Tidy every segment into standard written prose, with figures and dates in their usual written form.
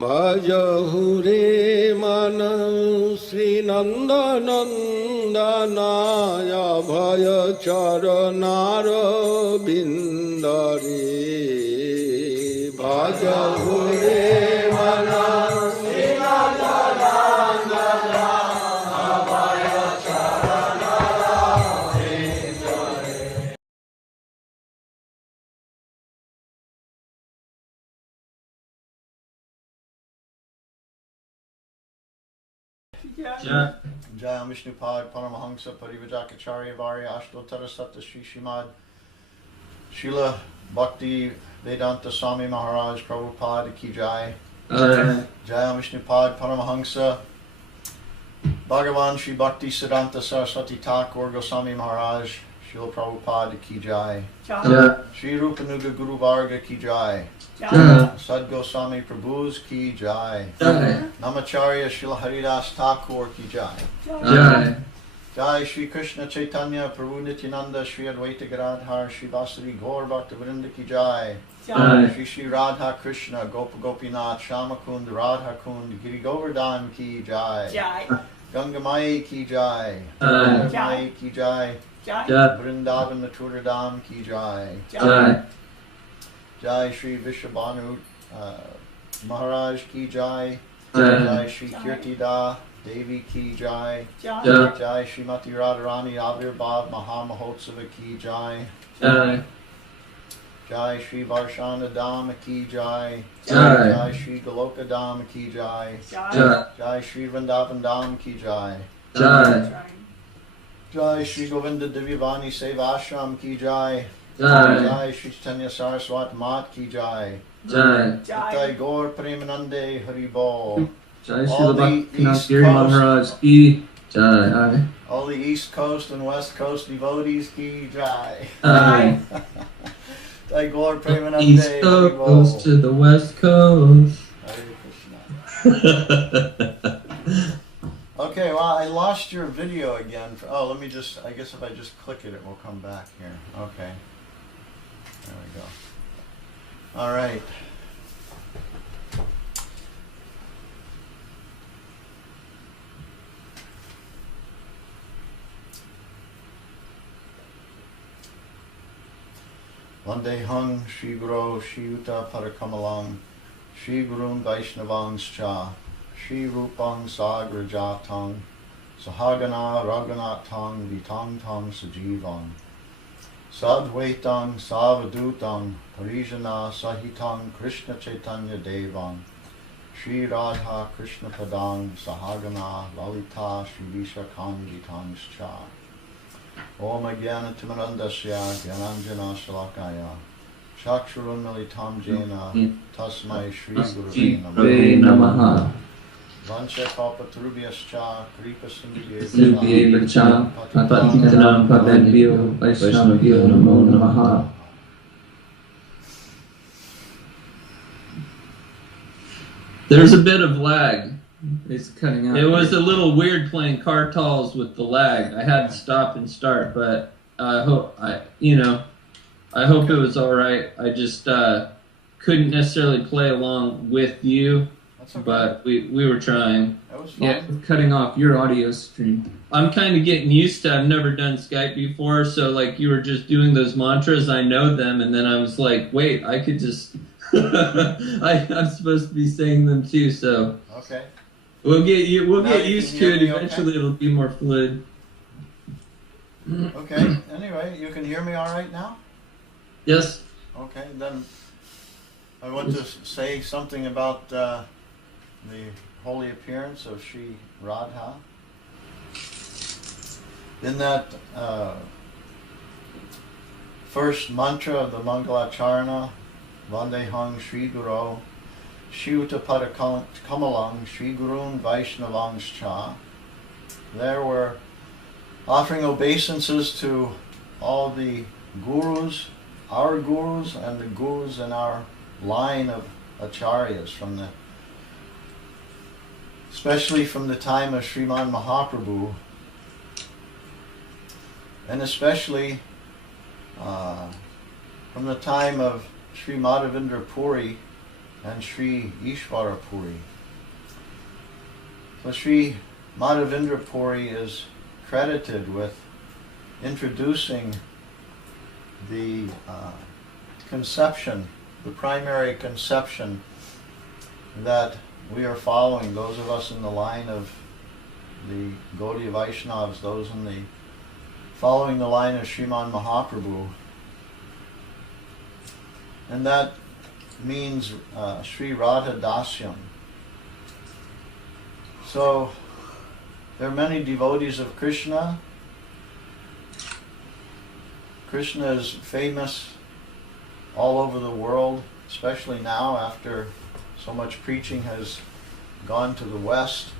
Bhajahu re manam Sri Nanda Nandanaya Bhaya Charanara Bindari Bhajahu re manam Sri Nanda Nandanaya Bhaya Charanara Bindari. Jaya Vishnupad Paramahamsa Parivajakacharya Varya Ashtotara Satta Shri Shrimad Srila Bhakti Vedanta Swami Maharaj Prabhupada Ki Jai. Jaya Vishnupad Paramahamsa Bhagavan Shri Bhakti Siddhanta Saraswati Thakur Goswami Maharaj Srila Prabhupada Ki Jai. Shri Rupanuga Guru Varga Ki Jai. Sad Goswami Prabhu's Ki Jai. Namacharya Srila Haridas Thakur Ki Jai. Jai Shri Krishna Chaitanya Prabhu Nityananda Shri Advaita Gadadhar Shri Vasari Gaur Bhaktivinoda Ki Jai. Shri Shri Radha Krishna Gopa Gopinath Shamakund Radha Kund Giri Govardhan Ki Jai. Gangamai Ki Jai. Gangamai Ki Jai. Vrindavan Mathura Dham Ki Jai. Jai Shri Vishabhanu Maharaj Ki Jai. Jai Shri Kirtida Devi Ki Jai. Jai Srimati Radharani Avirbhav Mahamahotsava Ki Jai. Jai Shri Varshana Dham Ki Jai. Jai Shri Goloka Dham Ki Jai. Jai Shri Vrindavan Dham Ki Jai. Jai Shri Govinda Divyavani Seva Ashram Ki Jai. Jai Shri Chaitanya Saraswat Mat Ki Jai. Jai Gaur Premanande Haribol. Jai Srila Giri Maharaja Ki Jai. All the East Coast and West Coast devotees Ki Jai. Jai Gaur Premanande East Coast to the West Coast. Hare Krishna. Okay, well, I lost your video again. Oh, let me just, I guess if I just click it, it will come back here. Okay. There we go. All right. Vandehang Shri Guru Shri Yuta Parakamalang Shri Gurun Vaishnavangscha Shri Rupang Sagrajatang Sahagana Raghunatang Vitang Tang Sajivang Sadvaitang Savadutang Parijana Sahitang Krishna Chaitanya Devang Shri Radha Krishna Padang Sahagana Lalita Shri Vishakangitangscha Om Jnana Timarandasya Gyananjana Shalakaya Chakshurun Militam Jena Tasmai Shri Gurave Namaha. Vancha Kalpatarubhyascha Kripa Sindhyevacha Patitanam Pavebhyo Vaishnavabhyo Namo Namaha. There's a bit of lag. It's cutting out. It was a little weird playing Kartals with the lag. I had to stop and start, but I hope it was all right. I just couldn't necessarily play along with you, okay. But we were trying. That was fun. Yeah, cutting off your audio stream. I'm kind of getting used to. I've never done Skype before, so like you were just doing those mantras. I know them, and then I was like, wait, I could just. I'm supposed to be saying them too, so. Okay. We'll get used to it. Eventually, okay. It'll be more fluid. Okay. Anyway, you can hear me all right now? Yes. Okay. Then I want to say something about the holy appearance of Sri Radha. In that first mantra of the Mangalacharana, Vandehang Shri Guru. Shiuta Kamalang Shri Gurun Vaishnavangscha. There we're offering obeisances to all the gurus, our gurus, and the gurus in our line of acharyas especially from the time of Sriman Mahaprabhu, and especially from the time of Sri Madhavendra Puri, and Sri Ishvara Puri. So Sri Madhavendra Puri is credited with introducing the conception, the primary conception that we are following, those of us in the line of the Gaudiya Vaishnavas, those in the following the line of Sriman Mahaprabhu. And that means Sri Radha Dasyam. So there are many devotees of Krishna. Krishna is famous all over the world, especially now after so much preaching has gone to the West.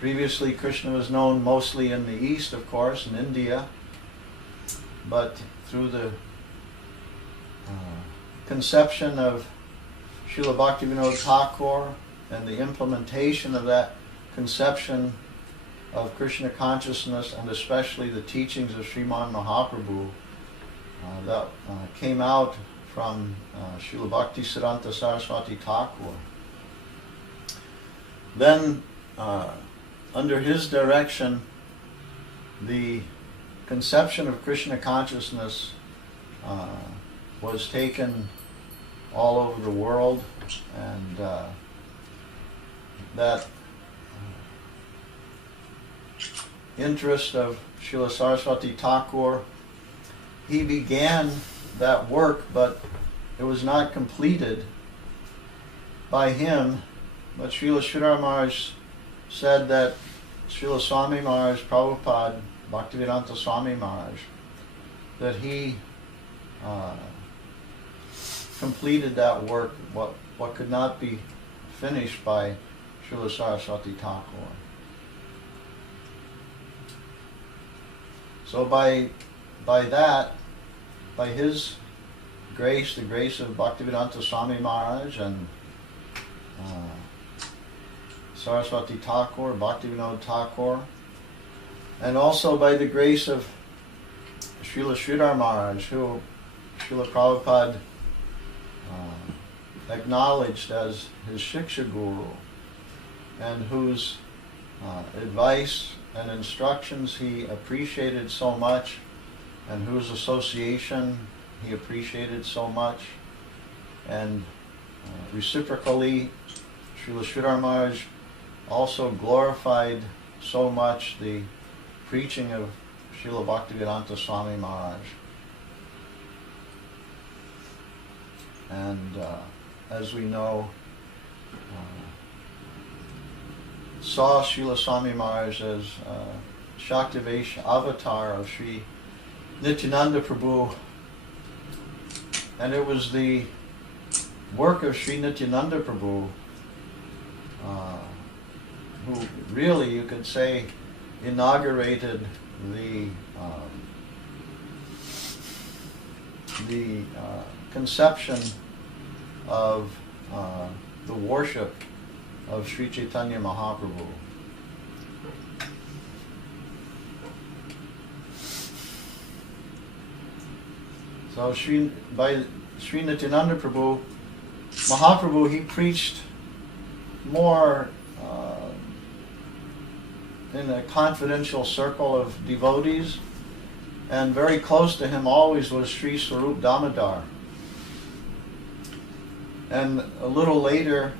Previously, Krishna was known mostly in the East, of course, in India, but through the conception of Srila Bhaktivinoda Thakur and the implementation of that conception of Krishna consciousness, and especially the teachings of Sriman Mahaprabhu that came out from Srila Bhaktisiddhanta Saraswati Thakur. Then, under his direction, the conception of Krishna consciousness was taken all over the world, and that interest of Srila Saraswati Thakur, he began that work, but it was not completed by him. But Srila Sridhar Maharaj said that Srila Swami Maharaj, Prabhupada, Bhaktivedanta Swami Maharaj, that he completed that work, what could not be finished by Srila Saraswati Thakur. So by that, by his grace, the grace of Bhaktivedanta Swami Maharaj and Saraswati Thakur, Bhaktivinoda Thakur, and also by the grace of Srila Sridhar Maharaj, who Srila Prabhupada acknowledged as his Shiksha Guru, and whose advice and instructions he appreciated so much, and whose association he appreciated so much. And reciprocally, Srila Sridhar Maharaj also glorified so much the preaching of Srila Bhaktivedanta Swami Maharaj. And as we know, saw Srila Swami Maharaj as Shaktivesh avatar of Sri Nityananda Prabhu. And it was the work of Sri Nityananda Prabhu who really, you could say, inaugurated the conception of the worship of Sri Chaitanya Mahaprabhu. So by Sri Nityananda Prabhu, Mahaprabhu, he preached more in a confidential circle of devotees, and very close to him always was Sri Swarup Damodar. And a little later,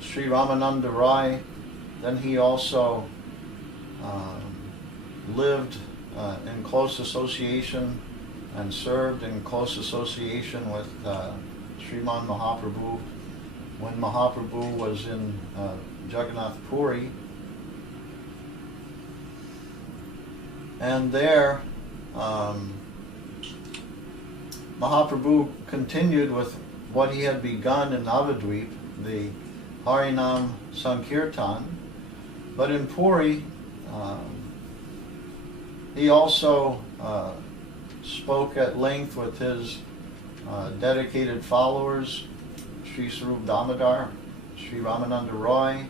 Sri Ramananda Rai, then he also lived in close association and served in close association with Sriman Mahaprabhu when Mahaprabhu was in Jagannath Puri. And there, Mahaprabhu continued with what he had begun in Navadvip, the Harinam Sankirtan. But in Puri, he also spoke at length with his dedicated followers, Sri Swarup Damodar, Sri Ramananda Roy,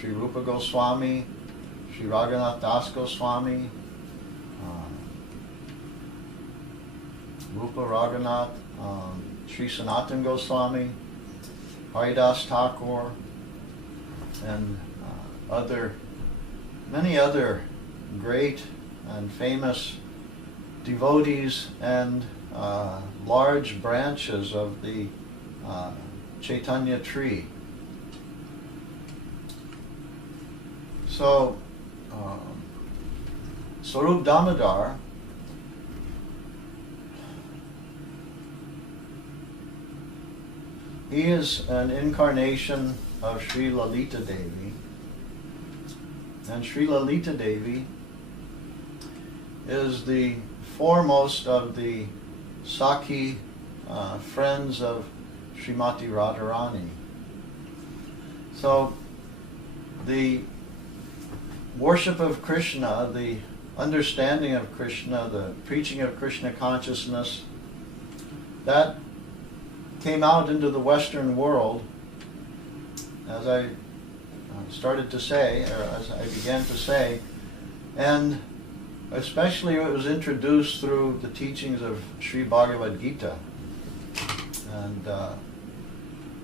Sri Rupa Goswami, Sri Raghunath Das Goswami, Rupa Raghunath, Sri Sanatan Goswami, Haridas Thakur, and many other great and famous devotees and large branches of the Chaitanya tree. So, Swarup Damodar he is an incarnation of Sri Lalita Devi, and Sri Lalita Devi is the foremost of the Sakhi friends of Srimati Radharani. So the worship of Krishna, the understanding of Krishna, the preaching of Krishna consciousness, that came out into the Western world, as I started to say, or as I began to say, and especially it was introduced through the teachings of Sri Bhagavad Gita. And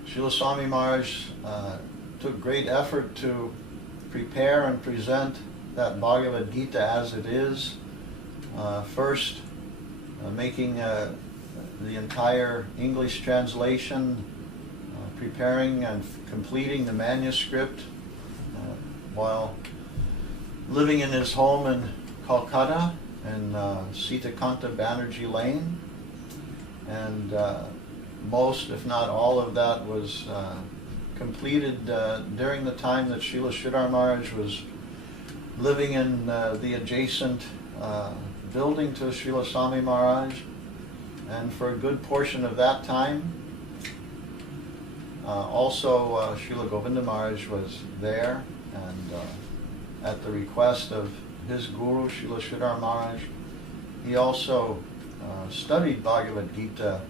Srila Swami Maharaj took great effort to prepare and present that Bhagavad Gita as it is. First, making the entire English translation, preparing and completing the manuscript while living in his home in Calcutta in Sitakanta Banerjee Lane. And most, if not all of that was completed during the time that Srila Sridhar Maharaj was living in the adjacent building to Srila Swami Maharaj. And for a good portion of that time, also Srila Govinda Maharaj was there, and at the request of his guru, Srila Sridhar Maharaj, he also studied Bhagavad Gita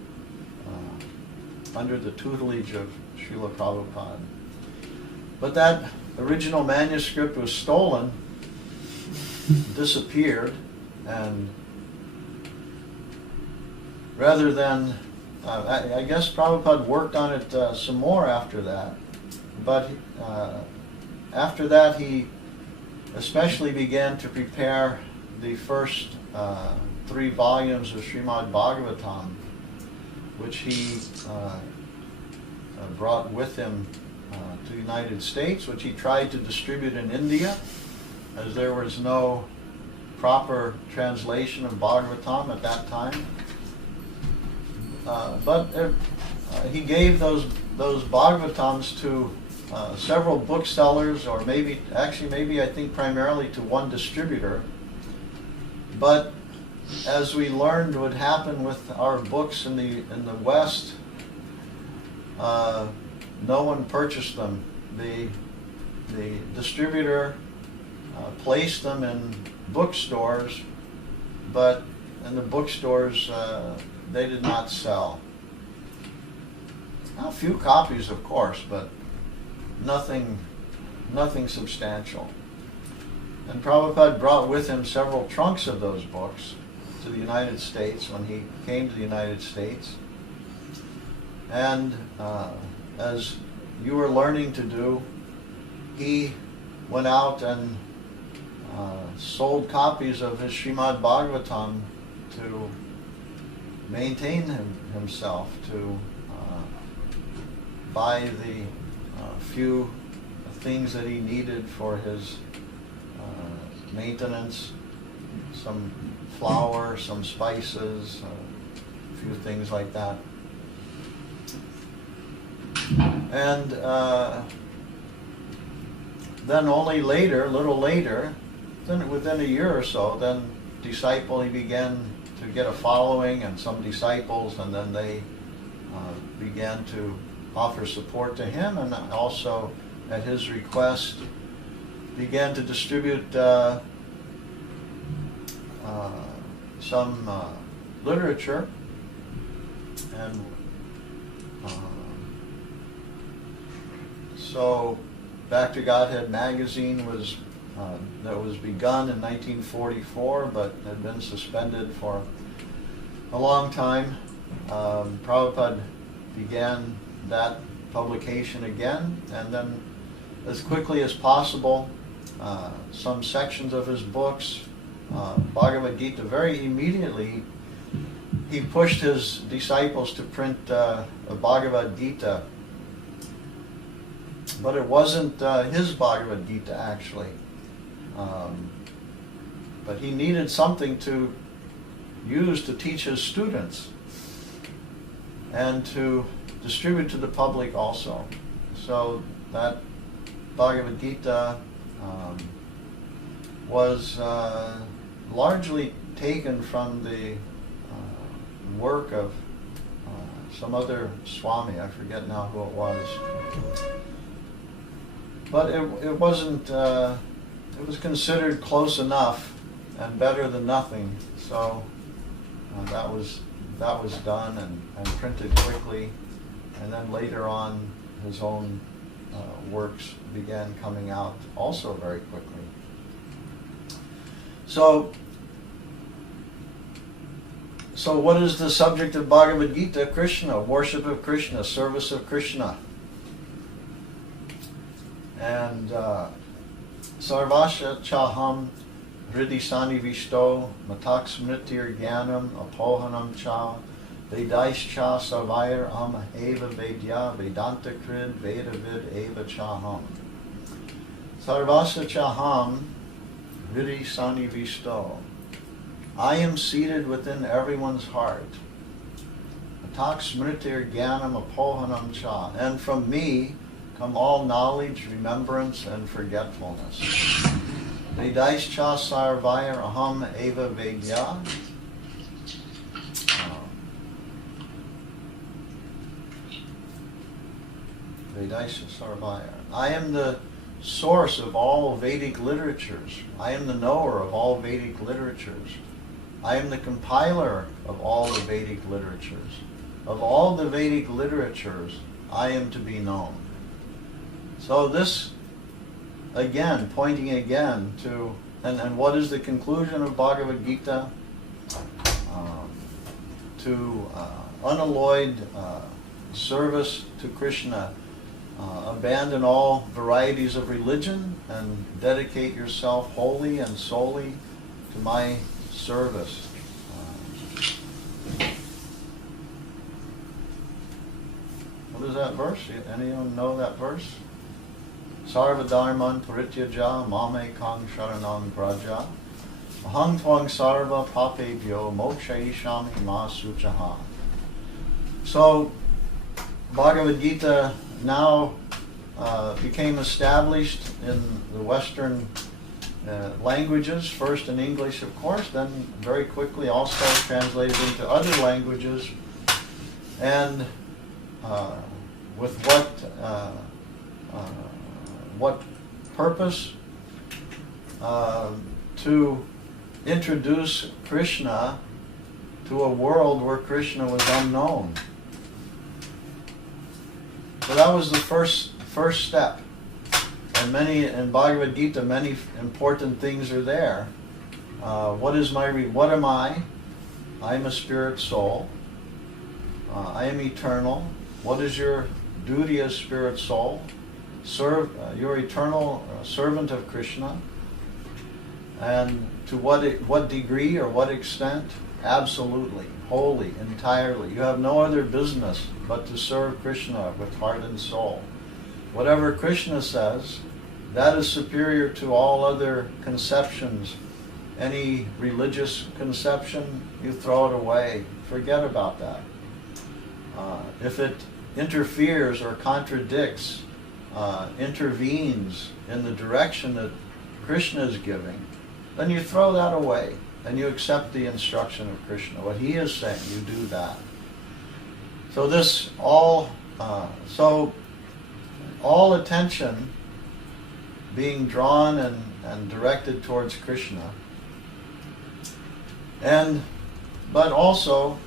under the tutelage of Srila Prabhupada. But that original manuscript was stolen, disappeared, and rather than, I guess Prabhupada worked on it some more after that, but after that he especially began to prepare the first 3 volumes of Srimad Bhagavatam, which he brought with him to the United States, which he tried to distribute in India, as there was no proper translation of Bhagavatam at that time. But he gave those Bhagavatams to several booksellers, or maybe I think primarily to one distributor. But as we learned would happen with our books in the West, no one purchased them. The distributor placed them in bookstores, but in the bookstores they did not sell. A few copies, of course, but nothing substantial. And Prabhupada brought with him several trunks of those books to the United States when he came to the United States. And as you were learning to do, he went out and sold copies of his Srimad Bhagavatam to maintain himself, to buy the few things that he needed for his maintenance, some flour, some spices, a few things like that. And then only later, a little later, then within a year or so, then he began to get a following and some disciples, and then they began to offer support to him, and also at his request began to distribute some literature. And so Back to Godhead magazine was begun in 1944, but had been suspended for a long time. Prabhupada began that publication again, and then as quickly as possible, some sections of his books, Bhagavad Gita, very immediately he pushed his disciples to print a Bhagavad Gita, but it wasn't his Bhagavad Gita actually. But he needed something to use to teach his students and to distribute to the public also. So that Bhagavad Gita was largely taken from the work of some other Swami, I forget now who it was. But it wasn't, it was considered close enough and better than nothing. So that was done and printed quickly. And then later on, his own works began coming out also very quickly. So what is the subject of Bhagavad Gita? Krishna, worship of Krishna, service of Krishna. And Sarvasya Chaham Hridhi Sanivishto Matak Smritir Jnanam Apohanam Cha Vedais Cha Sarvair Am Eva Vedya Vedanta Krid Vedavid Eva Chaham. Sarvasya Chaham Hridhi Sanivishto. I am seated within everyone's heart. Matak Smritir Jnanam Apohanam Cha. And from me come all knowledge, remembrance, and forgetfulness. Vedais cha sarvair aham eva vedya. Vedais sarvair. I am the source of all Vedic literatures. I am the knower of all Vedic literatures. I am the compiler of all the Vedic literatures. Of all the Vedic literatures, I am to be known. So this, again, pointing again to, and what is the conclusion of Bhagavad Gita? To unalloyed service to Krishna. Abandon all varieties of religion and dedicate yourself wholly and solely to my service. What is that verse? Anyone know that verse? Sarva dharman parityaja mame kang sharanam vraja ahang tvang sarva papebhyo mokshayishami ma suchaha. So Bhagavad Gita now became established in the Western languages, first in English of course, then very quickly also translated into other languages, and with what purpose? To introduce Krishna to a world where Krishna was unknown. So that was the first step. And in Bhagavad Gita, many important things are there. What am I? I am a spirit soul. I am eternal. What is your duty as spirit soul? Serve your eternal servant of Krishna. And to what degree or what extent? Absolutely, wholly, entirely. You have no other business but to serve Krishna with heart and soul. Whatever Krishna says, that is superior to all other conceptions. Any religious conception, you throw it away. Forget about that. If it interferes or contradicts, intervenes in the direction that Krishna is giving, then you throw that away and you accept the instruction of Krishna. What he is saying, you do that. So this all attention being drawn and directed towards Krishna, but also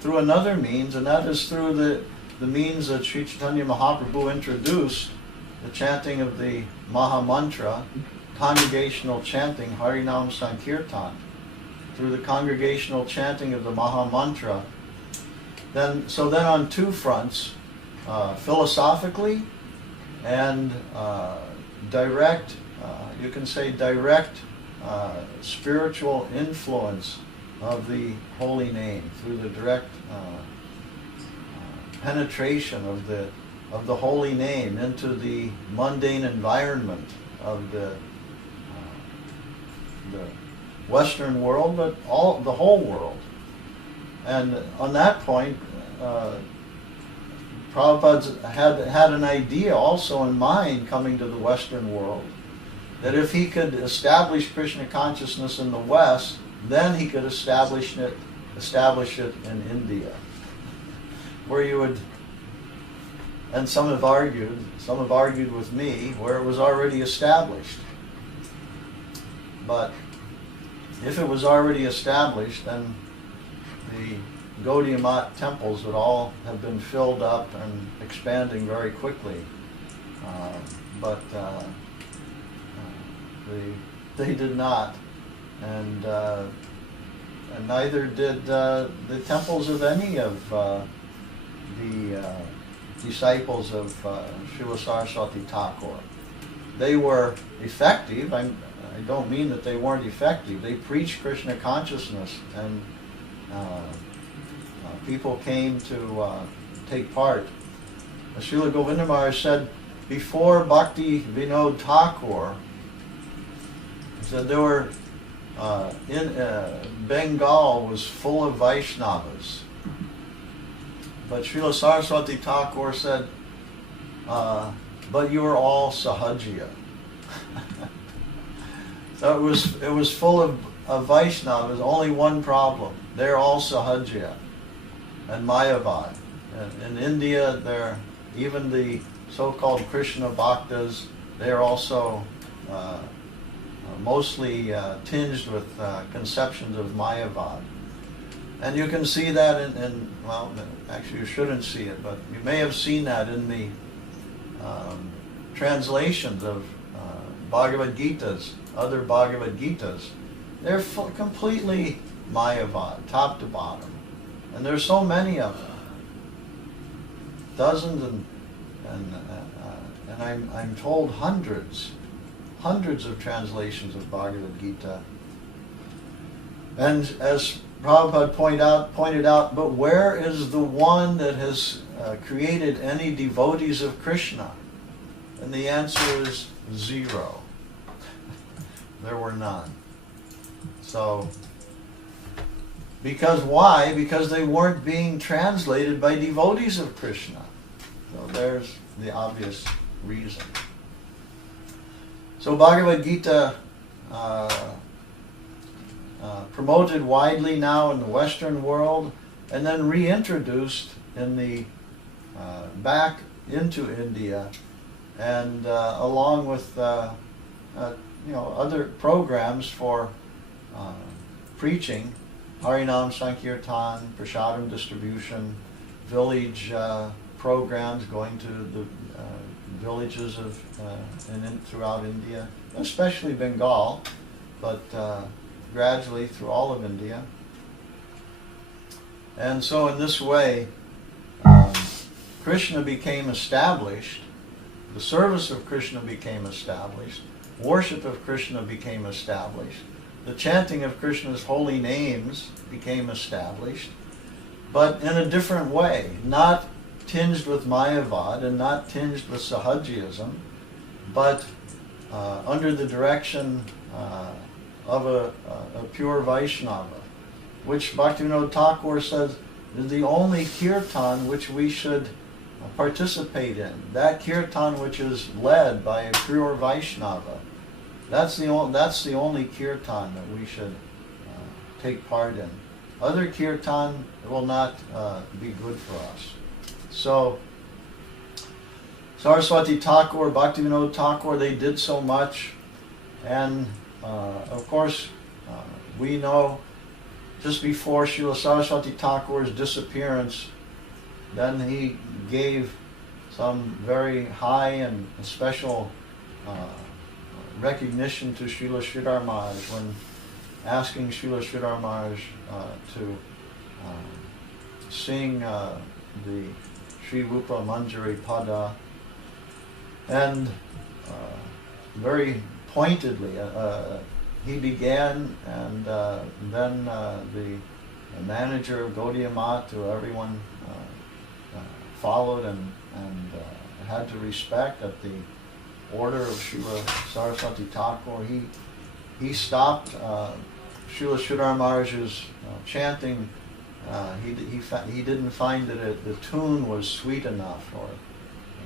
through another means, and that is through the means that Sri Chaitanya Mahaprabhu introduced, the chanting of the Maha Mantra, congregational chanting, Harinam Sankirtan. Through the congregational chanting of the Maha Mantra, then on two fronts, philosophically and direct, you can say direct spiritual influence of the holy name through the direct penetration of the holy name into the mundane environment of the Western world, but the whole world. And on that point, Prabhupada had an idea also in mind coming to the Western world, that if he could establish Krishna consciousness in the West, then he could establish it in India, where you would, and some have argued with me, where it was already established. But if it was already established, then the Gaudiya Math temples would all have been filled up and expanding very quickly. But they did not, and neither did the temples of any of the disciples of Srila Saraswati Thakur. They were effective. I don't mean that they weren't effective. They preached Krishna consciousness, and people came to take part. Srila Govinda Maharaj said, before Bhakti Vinod Thakur, he said there were, Bengal was full of Vaishnavas. But Srila Saraswati Thakur said, but you are all Sahajiya. So it was full of Vaishnavas, only one problem. They're all Sahajiya and Mayavad. In India, even the so-called Krishna Bhaktas, they're also mostly tinged with conceptions of Mayavad. And you can see that well, actually you shouldn't see it, but you may have seen that in the translations of Bhagavad Gitas, other Bhagavad Gitas. They're completely Mayavad, top to bottom. And there's so many of them. Dozens and I'm told hundreds of translations of Bhagavad Gita. And as Prabhupada pointed out, but where is the one that has created any devotees of Krishna? And the answer is zero. There were none. So, because why? Because they weren't being translated by devotees of Krishna. So there's the obvious reason. So Bhagavad Gita promoted widely now in the Western world, and then reintroduced in the back into India, and along with other programs for preaching, Harinam Sankirtan, Prasadam distribution, village programs going to the villages throughout India, especially Bengal, but gradually through all of India. And so in this way, Krishna became established, the service of Krishna became established, worship of Krishna became established, the chanting of Krishna's holy names became established, but in a different way, not tinged with Mayavad and not tinged with Sahajiyism, but under the direction of a pure Vaishnava, which Bhaktivinoda Thakur says is the only kirtan which we should participate in. That kirtan which is led by a pure Vaishnava. That's the only kirtan that we should take part in. Other kirtan will not be good for us. So Saraswati Thakur, Bhaktivinoda Thakur, they did so much, and of course we know just before Srila Saraswati Thakur's disappearance, then he gave some very high and special recognition to Srila Sridhar Maharaj when asking Srila Sridhar Maharaj to sing the Sri Rupa Manjari Pada, and very pointedly he began, and then the manager of Gaudiya Math, who everyone followed and had to respect at the order of Srila Saraswati Thakur, he stopped Srila Sridhar Maharaj's chanting. He didn't find that the tune was sweet enough or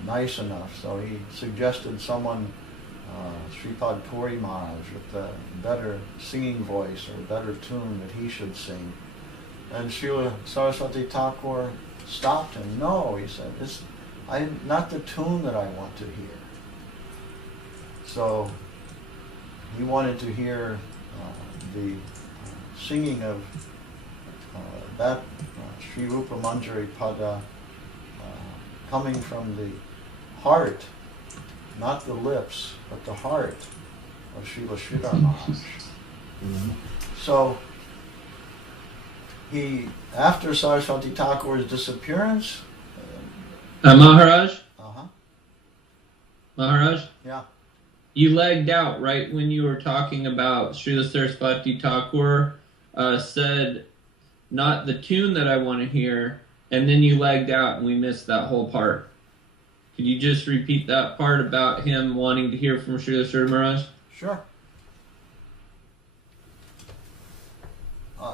nice enough, so he suggested someone, Sripad Puri Maharaj, with a better singing voice or a better tune that he should sing. And Srila Saraswati Thakur stopped him. No, he said, it's not the tune that I want to hear. So he wanted to hear the singing of that Sri Rupa Manjari Pada coming from the heart, not the lips, but the heart of Srila Sridhar Maharaj. So he, after Saraswati Thakur's disappearance, Maharaj? Maharaj? Yeah. You lagged out right when you were talking about Srila Saraswati Thakur said, not the tune that I want to hear, and then you lagged out and we missed that whole part. Could you just repeat that part about him wanting to hear from Srila Sridhar Maharaj? Sure.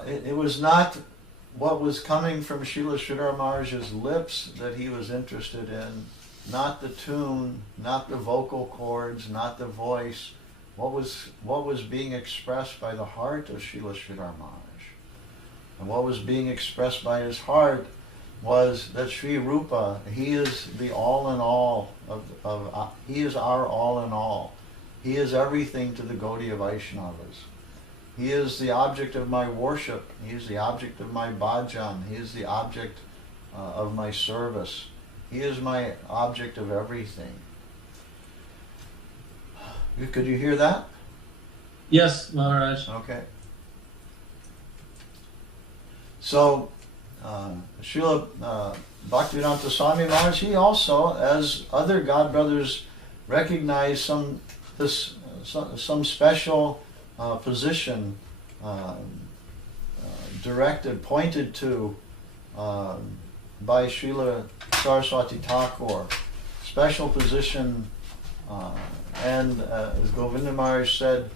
It was not what was coming from Srila Sridhar Maharaj's lips that he was interested in, not the tune, not the vocal cords, not the voice. What was being expressed by the heart of Srila Sridhar Maharaj. And what was being expressed by his heart was that Sri Rupa, he is the all in all he is our all in all. He is everything to the Gaudiya Vaishnavas. He is the object of my worship. He is the object of my bhajan. He is the object of my service. He is my object of everything. Could you hear that? Yes, Maharaj. Okay. So, Srila Bhaktivedanta Swami Maharaj, he also, as other godbrothers, recognized some special position directed, pointed to by Srila Saraswati Thakur. Special position, and as Govinda Maharaj said,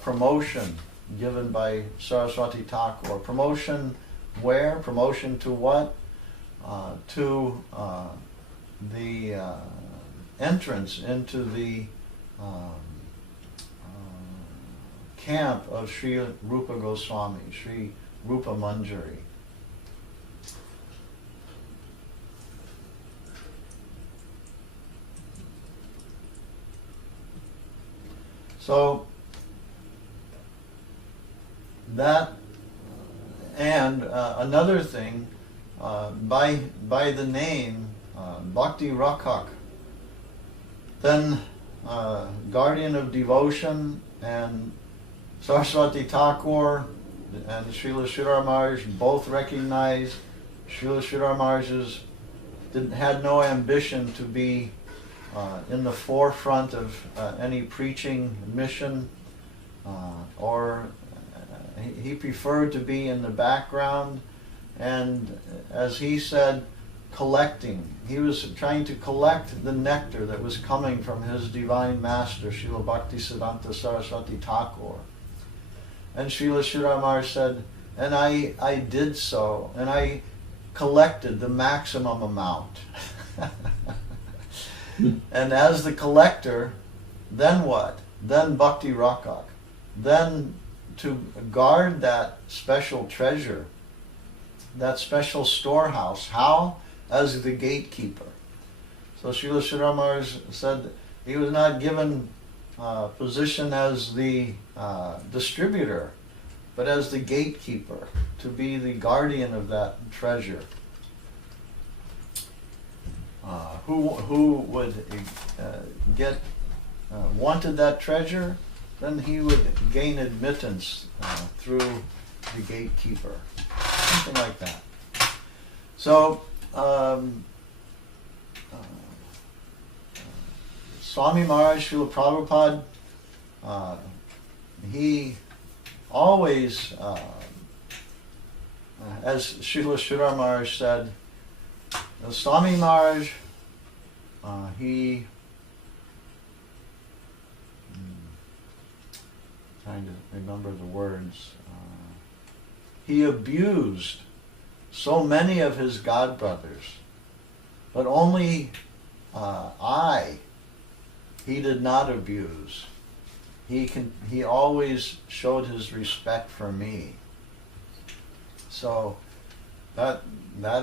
promotion given by Saraswati Thakur. Promotion where? Promotion to what? To the entrance into the camp of Sri Rupa Goswami, Sri Rupa Manjari. So that, and another thing, by the name Bhakti Rakhak, then guardian of devotion, and Saraswati Thakur and Srila Sridhar Maharaj both recognized Srila Sridhar Maharaj had no ambition to be in the forefront of any preaching mission, or he preferred to be in the background, and as he said, collecting. He was trying to collect the nectar that was coming from his divine master, Srila Bhaktisiddhanta Saraswati Thakur. And Srila Sridhar Maharaj said, and I did so, and I collected the maximum amount. And as the collector, then what? Then Bhakti Rakak. Then to guard that special treasure, that special storehouse. How? As the gatekeeper. So Srila Sridhar Maharaj said he was not given position as the distributor, but as the gatekeeper, to be the guardian of that treasure. Who would wanted that treasure, then he would gain admittance through the gatekeeper, something like that. So Swami Maharaj, Srila Prabhupada, he always, as Srila Sridhar Maharaj said, Swami Maharaj, he, trying to remember the words, he abused so many of his godbrothers, but only he did not abuse. He always showed his respect for me. So that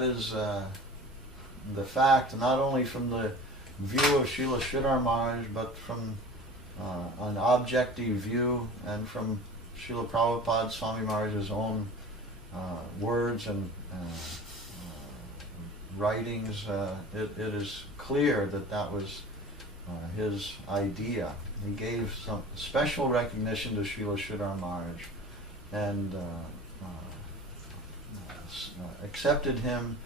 is the fact, not only from the view of Srila Sridhar Maharaj, but from an objective view, and from Srila Prabhupada, Swami Maharaj's own words and writings. It is clear that was his idea. He gave some special recognition to Srila Sridhar Maharaj and accepted him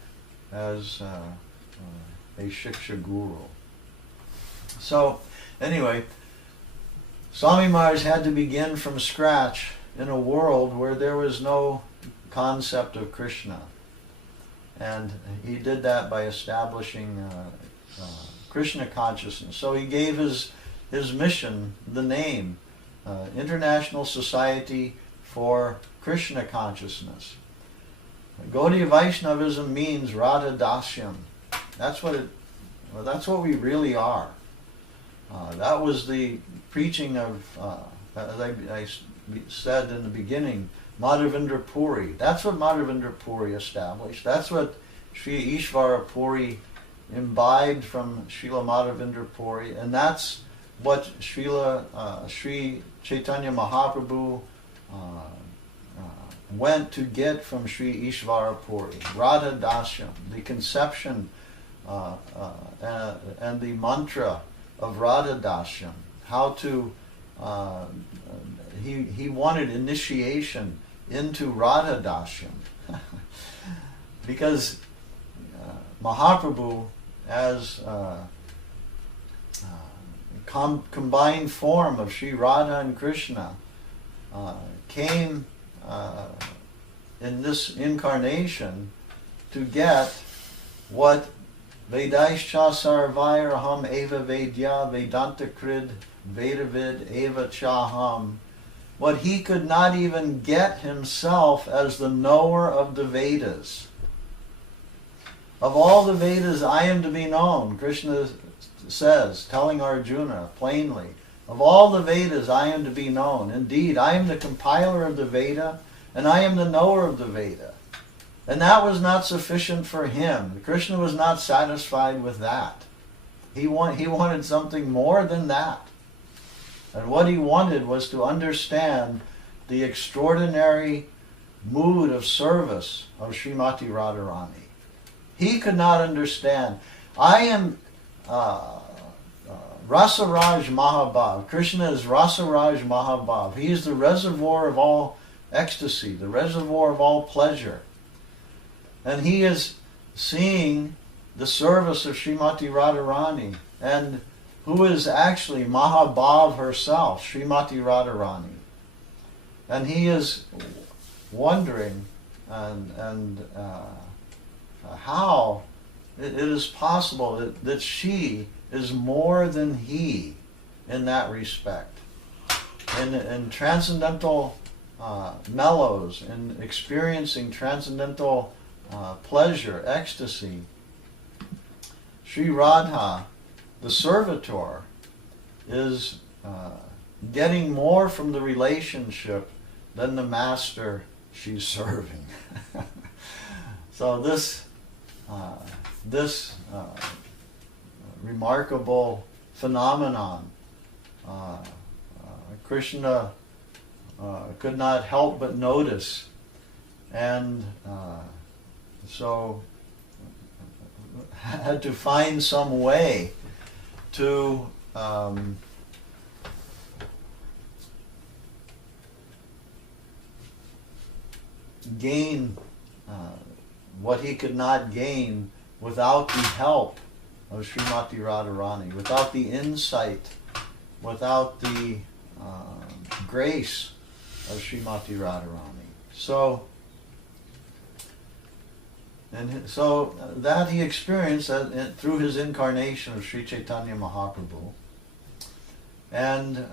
as a Shiksha Guru. So anyway, Swami Maharaj had to begin from scratch in a world where there was no concept of Krishna. And he did that by establishing Krishna consciousness. So he gave his mission the name, International Society for Krishna Consciousness. Gaudiya Vaishnavism means Radhadasyam. That's what we really are. That was the preaching of, as I said in the beginning, Madhavendra Puri. That's what Madhavendra Puri established. That's what Sri Ishvara Puri imbibed from Srila Madhavendra Puri, and that's what Sri Chaitanya Mahaprabhu went to get from Sri Ishvara Puri. Radha Dasyam, the conception and the mantra of Radha Dasyam. How to he wanted initiation into Radha Dasyam because Mahaprabhu, as combined form of Sri Radha and Krishna, came in this incarnation to get what Vedaischa Sarvairaham Eva Vedya Vedanta Krid Vedavid Eva Chaham, what he could not even get himself as the knower of the Vedas. Of all the Vedas I am to be known, Krishna says, telling Arjuna plainly, of all the Vedas I am to be known. Indeed, I am the compiler of the Veda, and I am the knower of the Veda. And that was not sufficient for him. Krishna was not satisfied with that. He wanted something more than that. And what he wanted was to understand the extraordinary mood of service of Srimati Radharani. He could not understand. I am Rasaraj Mahabhav. Krishna is Rasaraj Mahabhav. He is the reservoir of all ecstasy, the reservoir of all pleasure. And he is seeing the service of Srimati Radharani, and who is actually Mahabhav herself, Srimati Radharani. And he is wondering how it is possible that she is more than he in that respect. In transcendental mellows, in experiencing transcendental pleasure, ecstasy, Sri Radha, the servitor, is getting more from the relationship than the master she's serving. So this remarkable phenomenon, Krishna could not help but notice, and so had to find some way to gain what he could not gain without the help of Srimati Radharani, without the insight, without the grace of Srimati Radharani. So that he experienced through his incarnation of Sri Chaitanya Mahaprabhu. And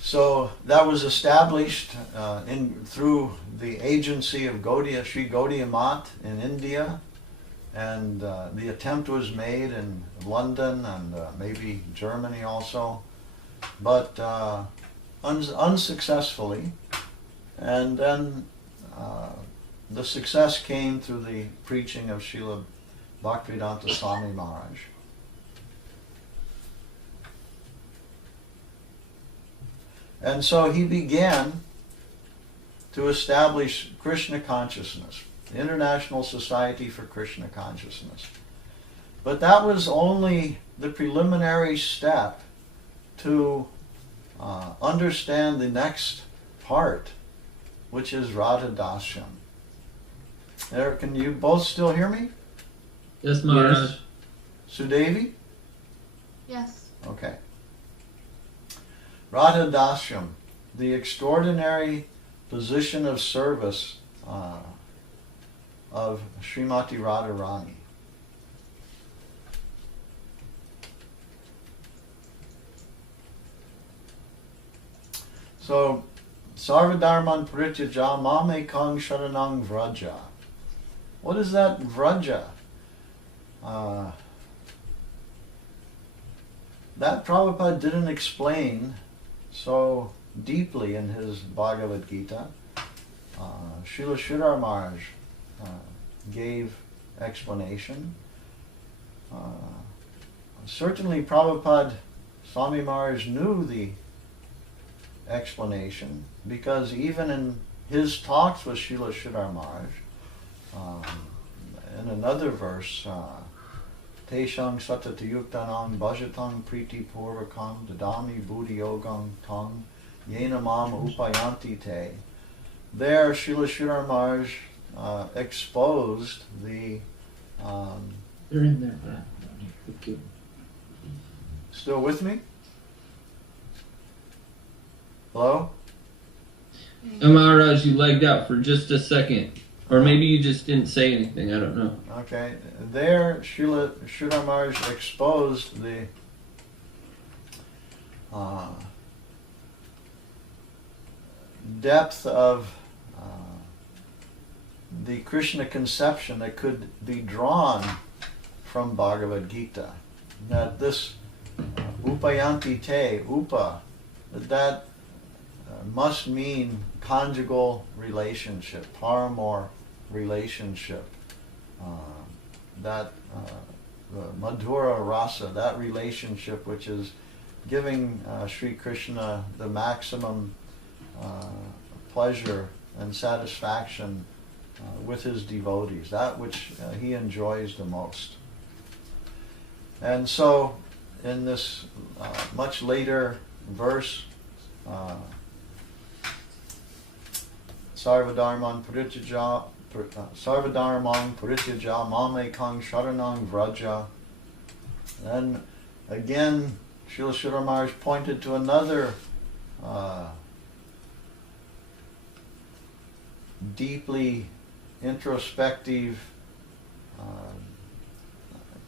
so that was established through the agency of Gaudiya, Sri Gaudiya Math in India, and the attempt was made in London and maybe Germany also, but unsuccessfully. And then the success came through the preaching of Srila Bhaktivedanta Swami Maharaj. And so he began to establish Krishna consciousness, the International Society for Krishna Consciousness. But that was only the preliminary step to understand the next part, which is Radhadasyam. Can you both still hear me? Yes, Maharaj. Sudevi? Yes. Okay. Radhadasyam, the extraordinary position of service of Srimati Radharani. So, Sarvadharman Parityaja Mamekang Sharanang Vraja. What is that Vraja? That Prabhupada didn't explain so deeply in his Bhagavad Gita. Srila Sridhar Maharaj gave explanation. Certainly Prabhupada, Swami Maharaj knew the explanation, because even in his talks with Srila Sridhar Maharaj, in another verse, Teshang satatayuktanang bhajatang priti purvakam dadami buddhi yogam tang yena mam upayanti te. There Srila Sridhar Maharaj exposed the... They're in there. Yeah. Thank you. Still with me? Hello? Maharaj, you lagged out for just a second. Or maybe you just didn't say anything, I don't know. Okay. There, Srila Maharaj exposed the depth of the Krishna conception that could be drawn from Bhagavad Gita. That this upayanti te, upa, that must mean conjugal relationship, paramour relationship, the madhura rasa, that relationship which is giving Sri Krishna the maximum pleasure and satisfaction with his devotees, that which he enjoys the most. And so in this much later verse, Sarvadharman Parityaja Mamekang Sharanang Vraja. Then again, Srila Sridhar Maharaj pointed to another deeply introspective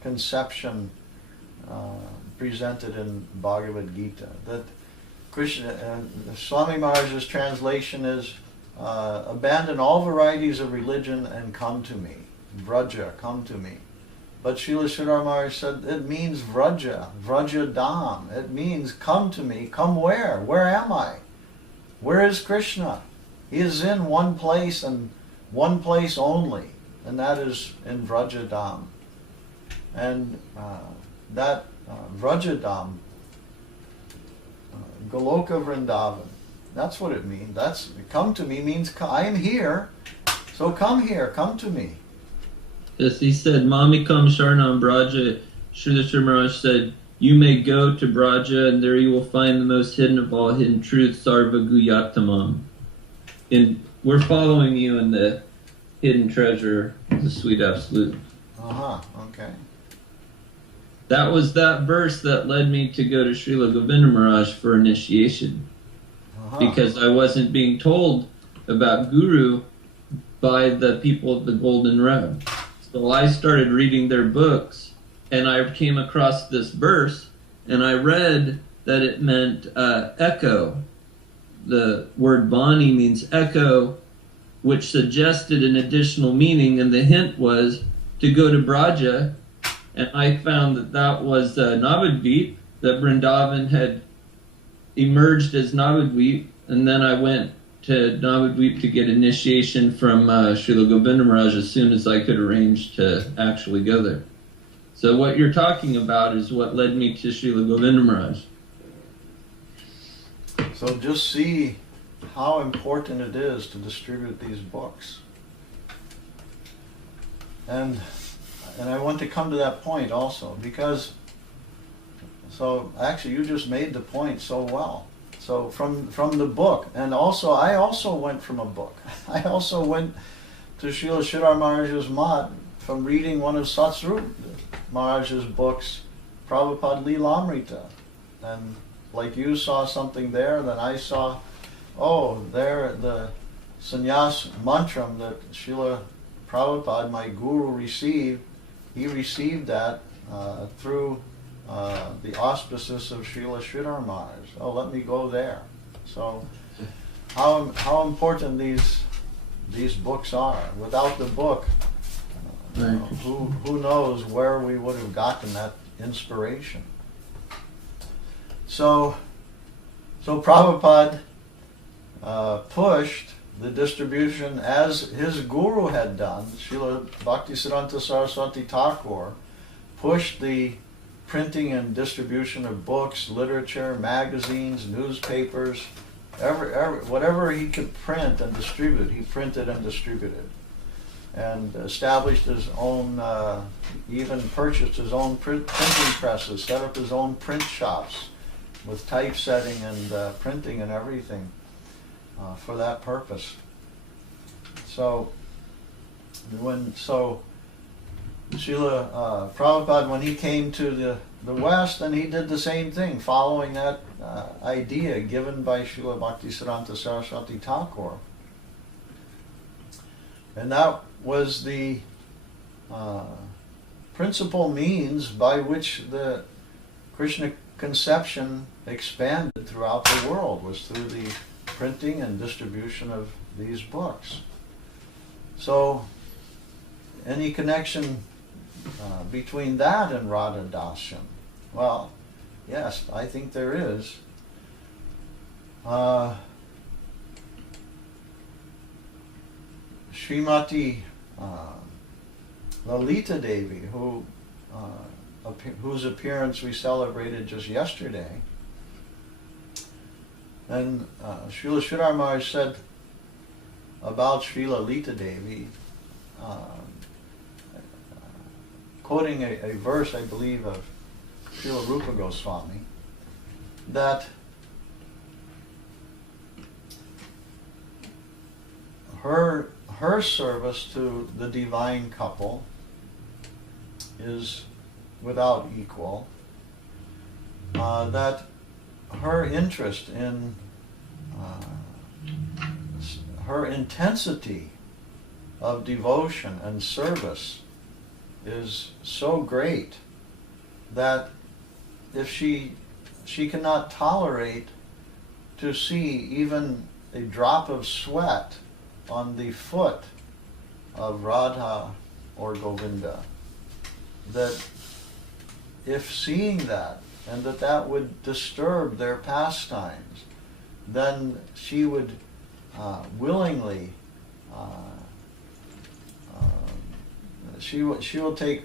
conception presented in Bhagavad Gita. That Krishna, Swami Maharaj's translation is, abandon all varieties of religion and come to me. Vraja, come to me. But Srila Sridhar Maharaj said it means Vraja, Vraja Dham. It means come to me. Come where? Where am I? Where is Krishna? He is in one place and one place only, and that is in Vraja Dham. And that Vraja Dham, Goloka Vrindavan, that's what it means. That's come to me means I am here, so come here, come to me. Yes, he said, Mamikam Sharanam Braja. Srila Sridhar Maharaj said, you may go to Braja, and there you will find the most hidden of all hidden truths, Sarva Guyatamam. And we're following you in the hidden treasure, the sweet absolute. Okay. That was that verse that led me to go to Srila Govinda Maharaj for initiation. Because I wasn't being told about Guru by the people of the Golden Road. So I started reading their books, and I came across this verse, and I read that it meant echo. The word Vani means echo, which suggested an additional meaning, and the hint was to go to Braja, and I found that that was Navadvip, that Vrindavan had emerged as Navadvip, and then I went to Navadvip to get initiation from Srila Govinda Maharaj as soon as I could arrange to actually go there. So what you're talking about is what led me to Srila Govinda Maharaj. So just see how important it is to distribute these books. And I want to come to that point also, because, so actually you just made the point so well. So from the book, and also I also went from a book. I also went to Srila Sridhar Maharaj's mat from reading one of Satsrup Maharaj's books, Prabhupada Leelamrita. And like you saw something there, then I saw, there the sannyas mantram that Srila Prabhupada, my guru, received. He received that through the auspices of Srila Sridhar Maharaj. Let me go there. So how important these books are. Without the book, who knows where we would have gotten that inspiration. So Prabhupada pushed the distribution as his guru had done. Srila Bhaktisiddhanta Saraswati Thakur pushed the printing and distribution of books, literature, magazines, newspapers, whatever he could print and distribute, he printed and distributed. And established his own, even purchased his own printing presses, set up his own print shops with typesetting and printing and everything for that purpose. So Srila Prabhupada, when he came to the West, and he did the same thing, following that idea given by Srila Bhaktisiddhanta Saraswati Thakur. And that was the principal means by which the Krishna conception expanded throughout the world, was through the printing and distribution of these books. So, any connection between that and Radha Dasyam? Well, yes, I think there is. Srimati Lalita Devi, whose appearance we celebrated just yesterday, and Srila Sridhar Maharaj said about Srila Lalita Devi, quoting a verse, I believe, of Srila Rupa Goswami, that her service to the divine couple is without equal, that her interest in her intensity of devotion and service is so great that if she cannot tolerate to see even a drop of sweat on the foot of Radha or Govinda, that if seeing that, and that would disturb their pastimes, then she would willingly, she will take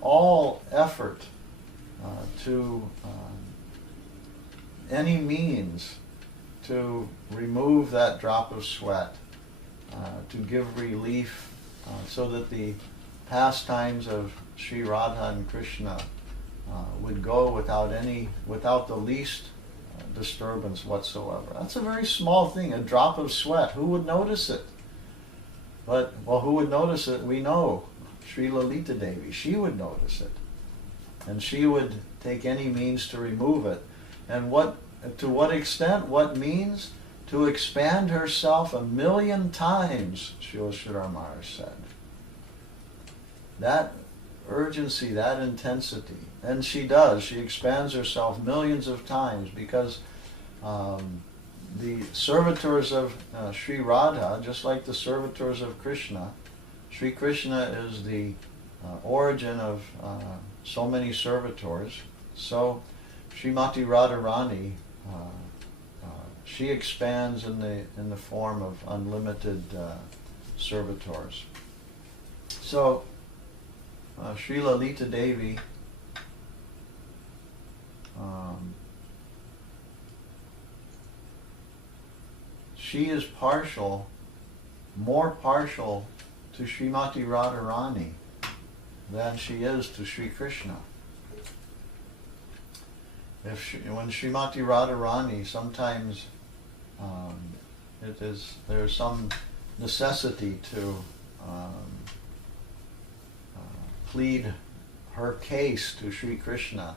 all effort to any means to remove that drop of sweat, to give relief, so that the pastimes of Sri Radha and Krishna would go without the least disturbance whatsoever. That's a very small thing, a drop of sweat. Who would notice it? But, well, who would notice it? We know. Sri Lalita Devi, she would notice it. And she would take any means to remove it. And to what extent? What means? To expand herself 1,000,000 times, Srila Sridhar Maharaj said. That urgency, that intensity. And she does. She expands herself millions of times because the servitors of Sri Radha, just like the servitors of Krishna, Sri Krishna is the origin of so many servitors. So Srimati Radharani, she expands in the form of unlimited servitors. So Sri Lalita Devi she is partial, more partial to Srimati Radharani than she is to Sri Krishna. When Srimati Radharani, sometimes there's some necessity to plead her case to Sri Krishna.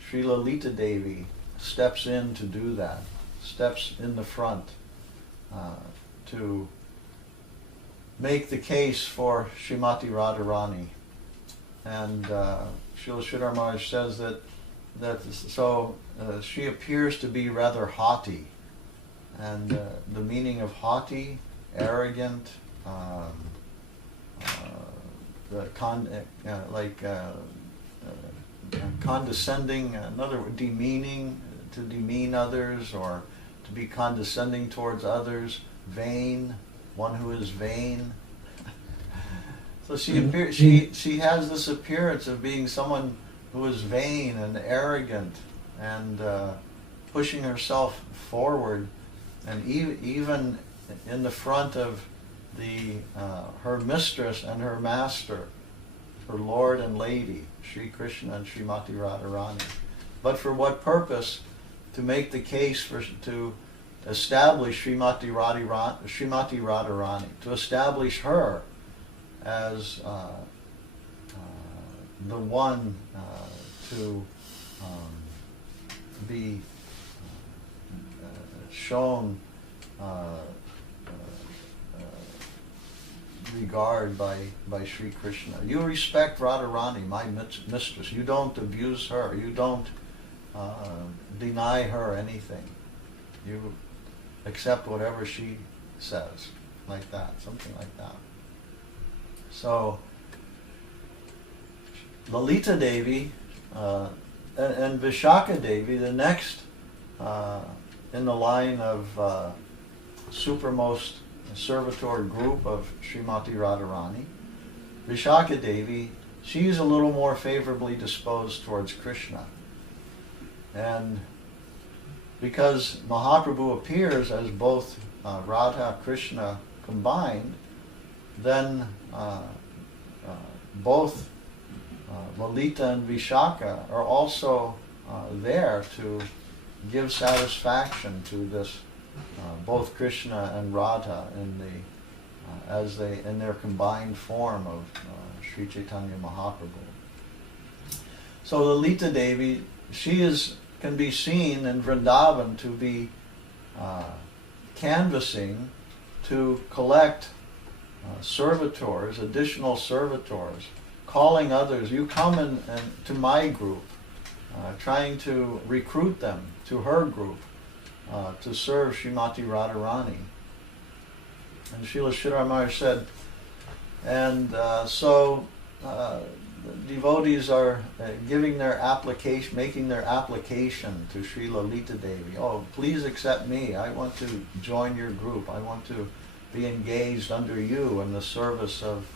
Sri Lalita Devi steps in to do that, steps in the front to make the case for Srimati Radharani. And Srila Sridhar Maharaj says that she appears to be rather haughty. And the meaning of haughty, arrogant, condescending, another word, demeaning, to demean others or to be condescending towards others, vain, one who is vain. So she has this appearance of being someone who is vain and arrogant and pushing herself forward, and even in the front of her mistress and her master, her Lord and Lady, Sri Krishna and Srimati Radharani. But for what purpose? To make the case to establish Srimati Radharani, to establish her as the one to be shown regard by Sri Krishna. You respect Radharani, my mistress. You don't abuse her. You don't deny her anything. You accept whatever she says, like that, something like that. So Lalita Devi and Vishaka Devi, the next in the line of supermost servitor group of Srimati Radharani, Vishaka Devi, she's a little more favorably disposed towards Krishna. And because Mahaprabhu appears as both Radha, Krishna combined, then both Lalita and Vishaka are also there to give satisfaction to this both Krishna and Radha in their combined form of Sri Chaitanya Mahaprabhu. So Lalita Devi, she can be seen in Vrindavan to be canvassing to collect servitors, additional servitors, calling others, you come and to my group, trying to recruit them to her group to serve Srimati Radharani. And Srila Sridhar Maharaj said, and so devotees are giving their application, making their application to Sri Lalita Devi. Oh, please accept me. I want to join your group. I want to be engaged under you in the service of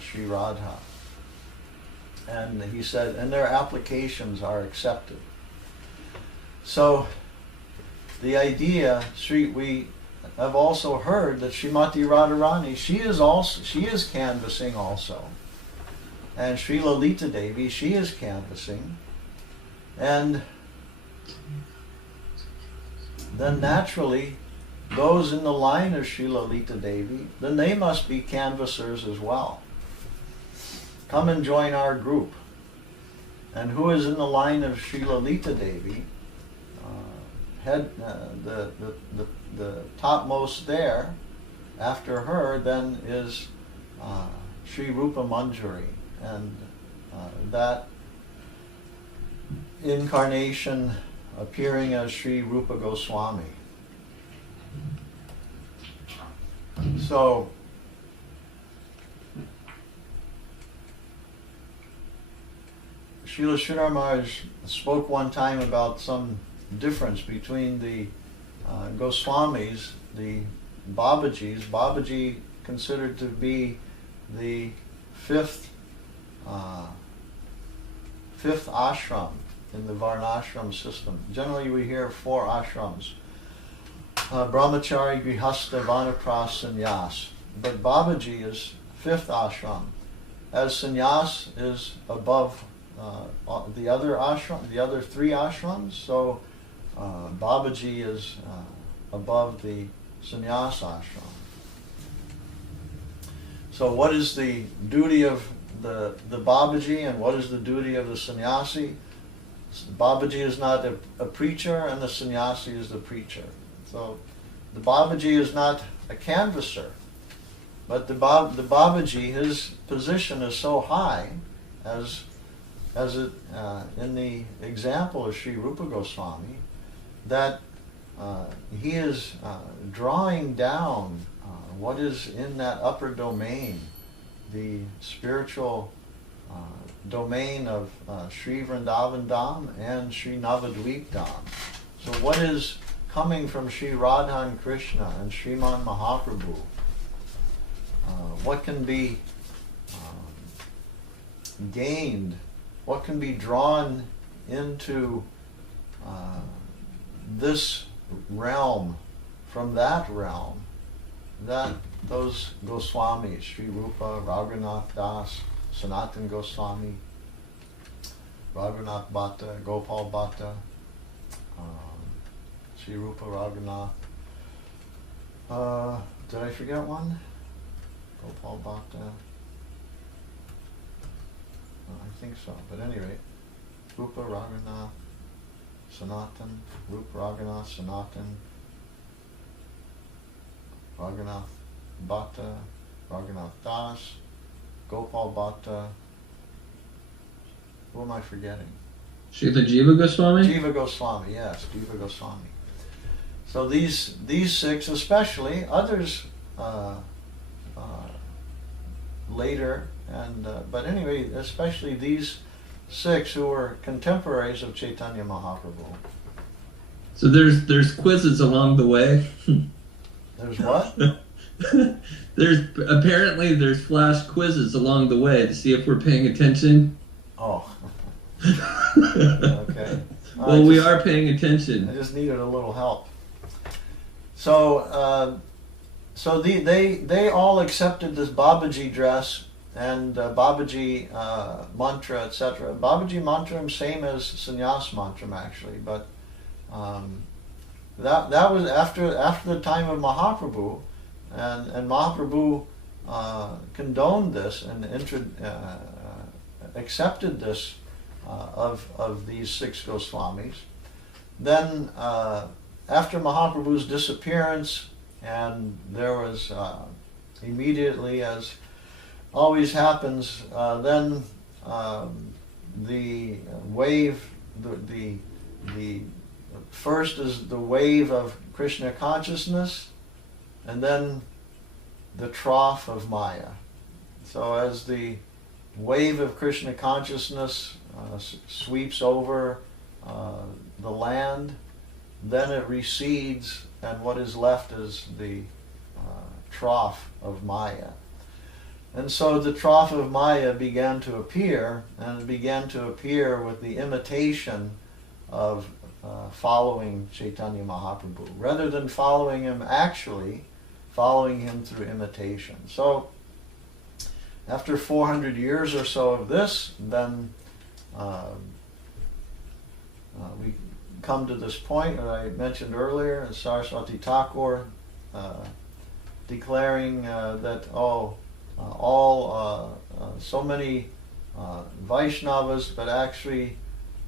Sri Radha. And he said, and their applications are accepted. So the idea, we have also heard that Srimati Radharani, she is canvassing also. And Sri Lalita Devi, she is canvassing. And then naturally, those in the line of Sri Lalita Devi, then they must be canvassers as well. Come and join our group. And who is in the line of Sri Lalita Devi? The topmost there, after her, then is Sri Rupa Manjari, and that incarnation appearing as Sri Rupa Goswami. So, Srila Sridhar Maharaj spoke one time about some difference between the Goswamis, the Babajis. Babaji considered to be the fifth ashram in the Varnashram system. Generally we hear 4 ashrams. Brahmachari, Grihastha, Vanapras, Sannyas. But Babaji is 5th ashram, as Sannyas is above the other ashram, the other 3 ashrams. So Babaji is above the Sannyas ashram. So what is the duty of the Babaji and what is the duty of the sannyasi? Babaji is not a preacher and the sannyasi is the preacher. So the Babaji is not a canvasser, but the Babaji, his position is so high, as it in the example of Sri Rupa Goswami, that he is drawing down what is in that upper domain, the spiritual domain of Sri Vrindavan Dham and Sri Navadvip Dham. So what is coming from Sri Radha and Krishna and Sriman Mahaprabhu? What can be gained? What can be drawn into this realm from that realm? That those Goswamis, Sri Rupa, Raghunath Das, Sanatan Goswami, Raghunath Bhatta, Gopal Bhatta, Sri Rupa Raghunath. Did I forget one? Gopal Bhatta. I think so. But anyway, Rupa Raghunath, Sanatan, Rupa Raghunath, Sanatan, Raghunath Bhatta, Raghunath Das, Gopal Bhatta. Who am I forgetting? Srila Jiva Goswami? Jiva Goswami, yes, Jiva Goswami. So these 6 especially, others later, and but anyway, especially these 6 who were contemporaries of Chaitanya Mahaprabhu. So there's quizzes along the way. There's what? There's flash quizzes along the way to see if we're paying attention. Oh. Okay. Well, we are paying attention. I just needed a little help. So, they all accepted this Babaji dress and Babaji mantra, etc. Babaji mantra, same as Sannyas mantra actually, but that was after the time of Mahaprabhu, and Mahaprabhu condoned this and accepted this of these 6 Goswamis. Then after Mahaprabhu's disappearance, and there was immediately, as always happens, then the wave, the first is the wave of Krishna consciousness, and then the trough of Maya. So as the wave of Krishna consciousness sweeps over the land, then it recedes, and what is left is the trough of Maya. And so the trough of Maya began to appear, and it began to appear with the imitation of following Chaitanya Mahaprabhu, rather than following him actually, following him through imitation. So after 400 years or so of this, then we come to this point that I mentioned earlier. Saraswati Thakur declaring that so many Vaishnavas, but actually,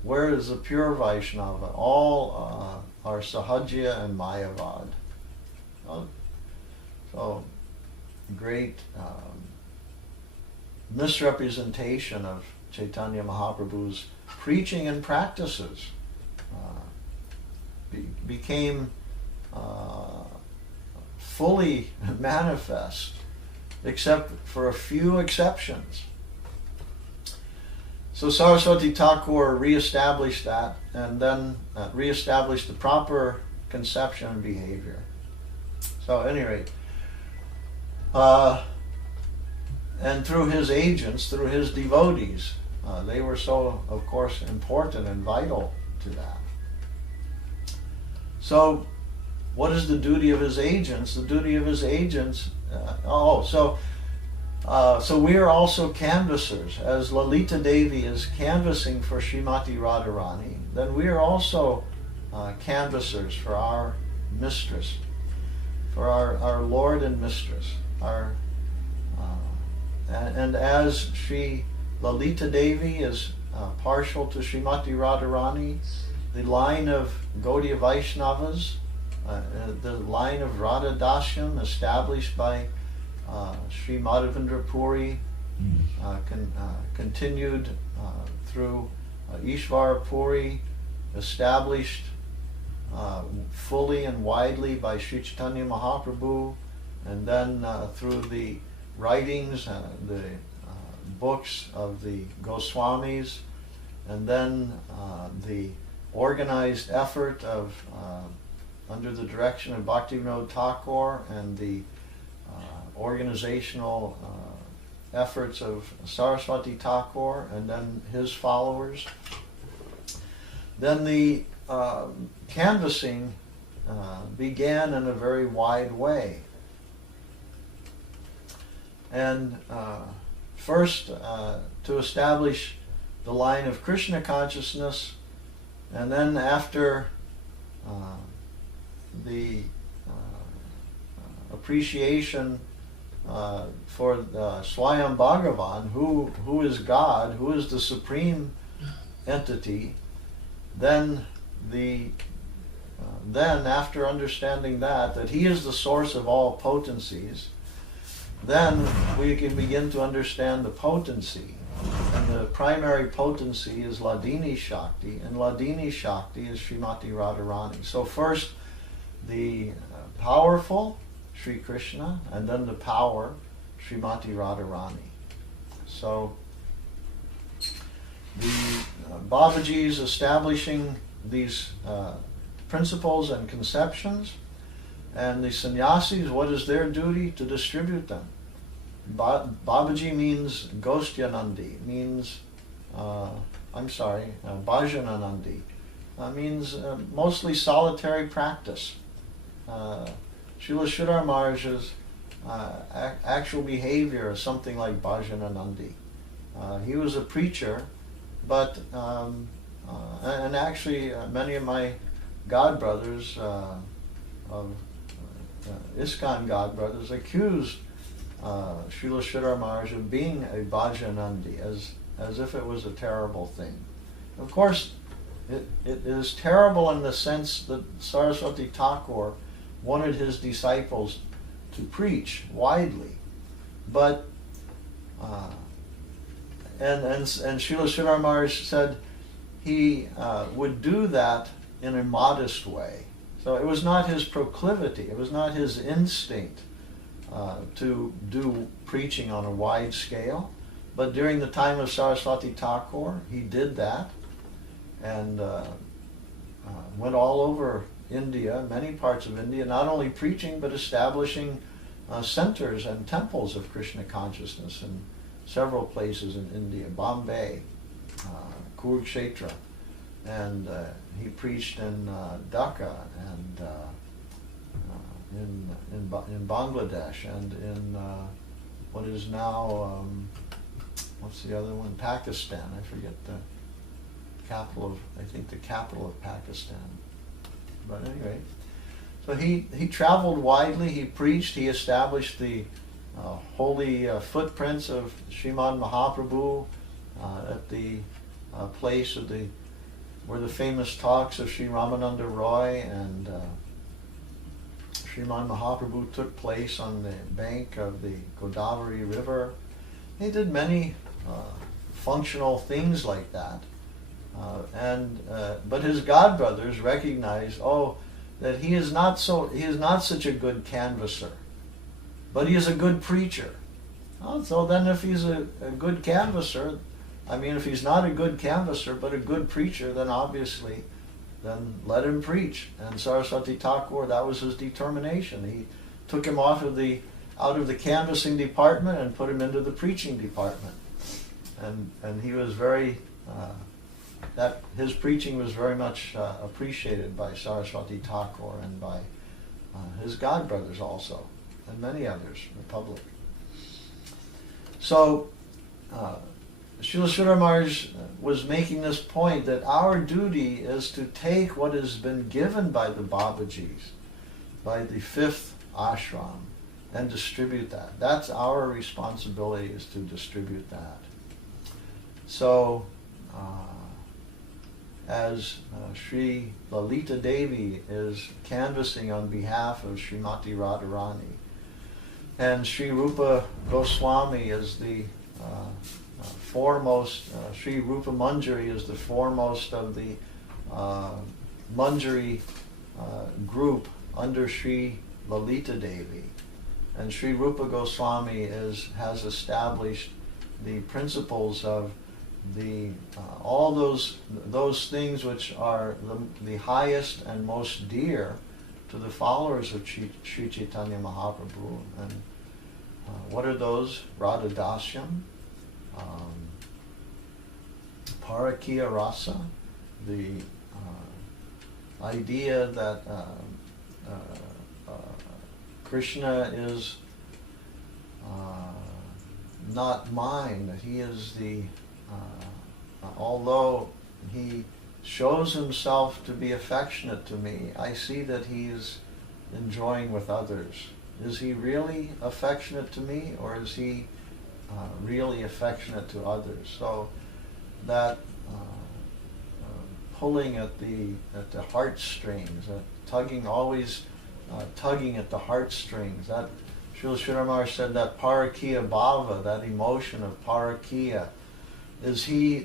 where is the pure Vaishnava? All are Sahajya and Mayavad. So great misrepresentation of Chaitanya Mahaprabhu's preaching and practices became fully manifest, except for a few exceptions. So Saraswati Thakur reestablished that, and then reestablished the proper conception and behavior. So at any rate, and through his agents, through his devotees, they were so, of course, important and vital to that. So what is the duty of his agents? The duty of his agents, so we are also canvassers. As Lalita Devi is canvassing for Srimati Radharani, then we are also canvassers for our mistress, for our Lord and mistress. And as Sri Lalita Devi is partial to Srimati Radharani, the line of Gaudiya Vaishnavas, the line of Radha Dasyam established by Sri Madhavendra Puri, continued through Ishvara Puri, established fully and widely by Sri Chaitanya Mahaprabhu, and then through the writings, the books of the Goswamis, and then the organized effort of under the direction of Bhaktivinoda Thakur and the organizational efforts of Saraswati Thakur and then his followers. Then the canvassing began in a very wide way. And first to establish the line of Krishna consciousness, and then after the appreciation for the Swayam Bhagavan, who is God, who is the supreme entity, then after understanding that he is the source of all potencies, then we can begin to understand the potency. And the primary potency is Ladini Shakti, and Ladini Shakti is Srimati Radharani. So first the powerful Sri Krishna, and then the power Srimati Radharani. So the Babaji's establishing these principles and conceptions, and the sannyasis, what is their duty? To distribute them. Babaji means Gostyanandi, means, Bhajananandi, means mostly solitary practice. Srila Sridhar Maharaja's actual behavior is something like Bhajananandi. He was a preacher, but, and actually many of my godbrothers, of ISKCON godbrothers, accused Srila Sridhar Maharaj of being a Bhajanandi, as if it was a terrible thing. Of course, it is terrible in the sense that Saraswati Thakur wanted his disciples to preach widely, but and Srila Sridhar Maharaj said he would do that in a modest way. So it was not his proclivity, it was not his instinct to do preaching on a wide scale, but during the time of Saraswati Thakur, he did that, and went all over India, many parts of India, not only preaching but establishing centers and temples of Krishna consciousness in several places in India, Bombay, Kurukshetra, and he preached in Dhaka and in Bangladesh and in what is now, what's the other one? Pakistan. I forget the capital of, I think the capital of Pakistan. But anyway, So he traveled widely, he preached, he established the holy footprints of Srimad Mahaprabhu at the place of where the famous talks of Sri Ramananda Roy and Srimad Mahaprabhu took place on the bank of the Godavari River. He did many functional things like that. But his godbrothers recognized, that he is not such a good canvasser, but he is a good preacher. So then if he's a good canvasser, if he's not a good canvasser but a good preacher, then obviously, then let him preach. And Saraswati Thakur, that was his determination. He took him out of the canvassing department and put him into the preaching department. And he was very, his preaching was very much appreciated by Saraswati Thakur and by his godbrothers also, and many others in the public. So, Srila Sridhar Maharaj was making this point that our duty is to take what has been given by the Babajis, by the 5th ashram, and distribute that. That's our responsibility, is to distribute that. So, as Sri Lalita Devi is canvassing on behalf of Srimati Radharani, and Sri Rupa Goswami is the foremost, Sri Rupa Manjari is the foremost of the Manjari group under Sri Lalita Devi. And Sri Rupa Goswami has established the principles of all those things which are the highest and most dear to the followers of Sri Chaitanya Mahaprabhu. And what are those? Radhadasyam, Parakiya Rasa, the idea that Krishna is not mine, that he is although he shows himself to be affectionate to me, I see that he is enjoying with others. Is he really affectionate to me, or is he really affectionate to others? So that pulling at the heartstrings, always tugging at the heartstrings. That Srila Sridhar Maharaj said that Parakiya Bhava, that emotion of Parakiya, does he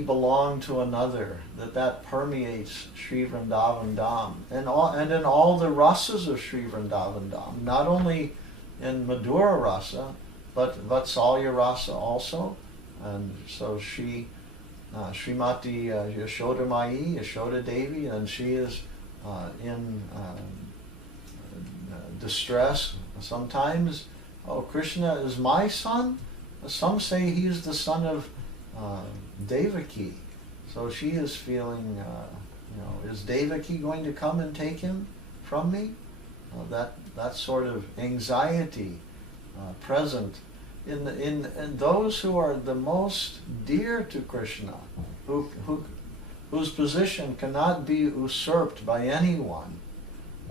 belong to another? That permeates Sri Vrindavan Dham, and in all the rasas of Sri Vrindavan Dham, not only in Madhura Rasa, but Vatsalya Rasa also. And so Srimati Yashoda Mai, Yashoda Devi, and she is in distress sometimes. Krishna is my son. Some say he is the son of Devaki. So she is feeling, is Devaki going to come and take him from me? That sort of anxiety present in those who are the most dear to Krishna, whose position cannot be usurped by anyone,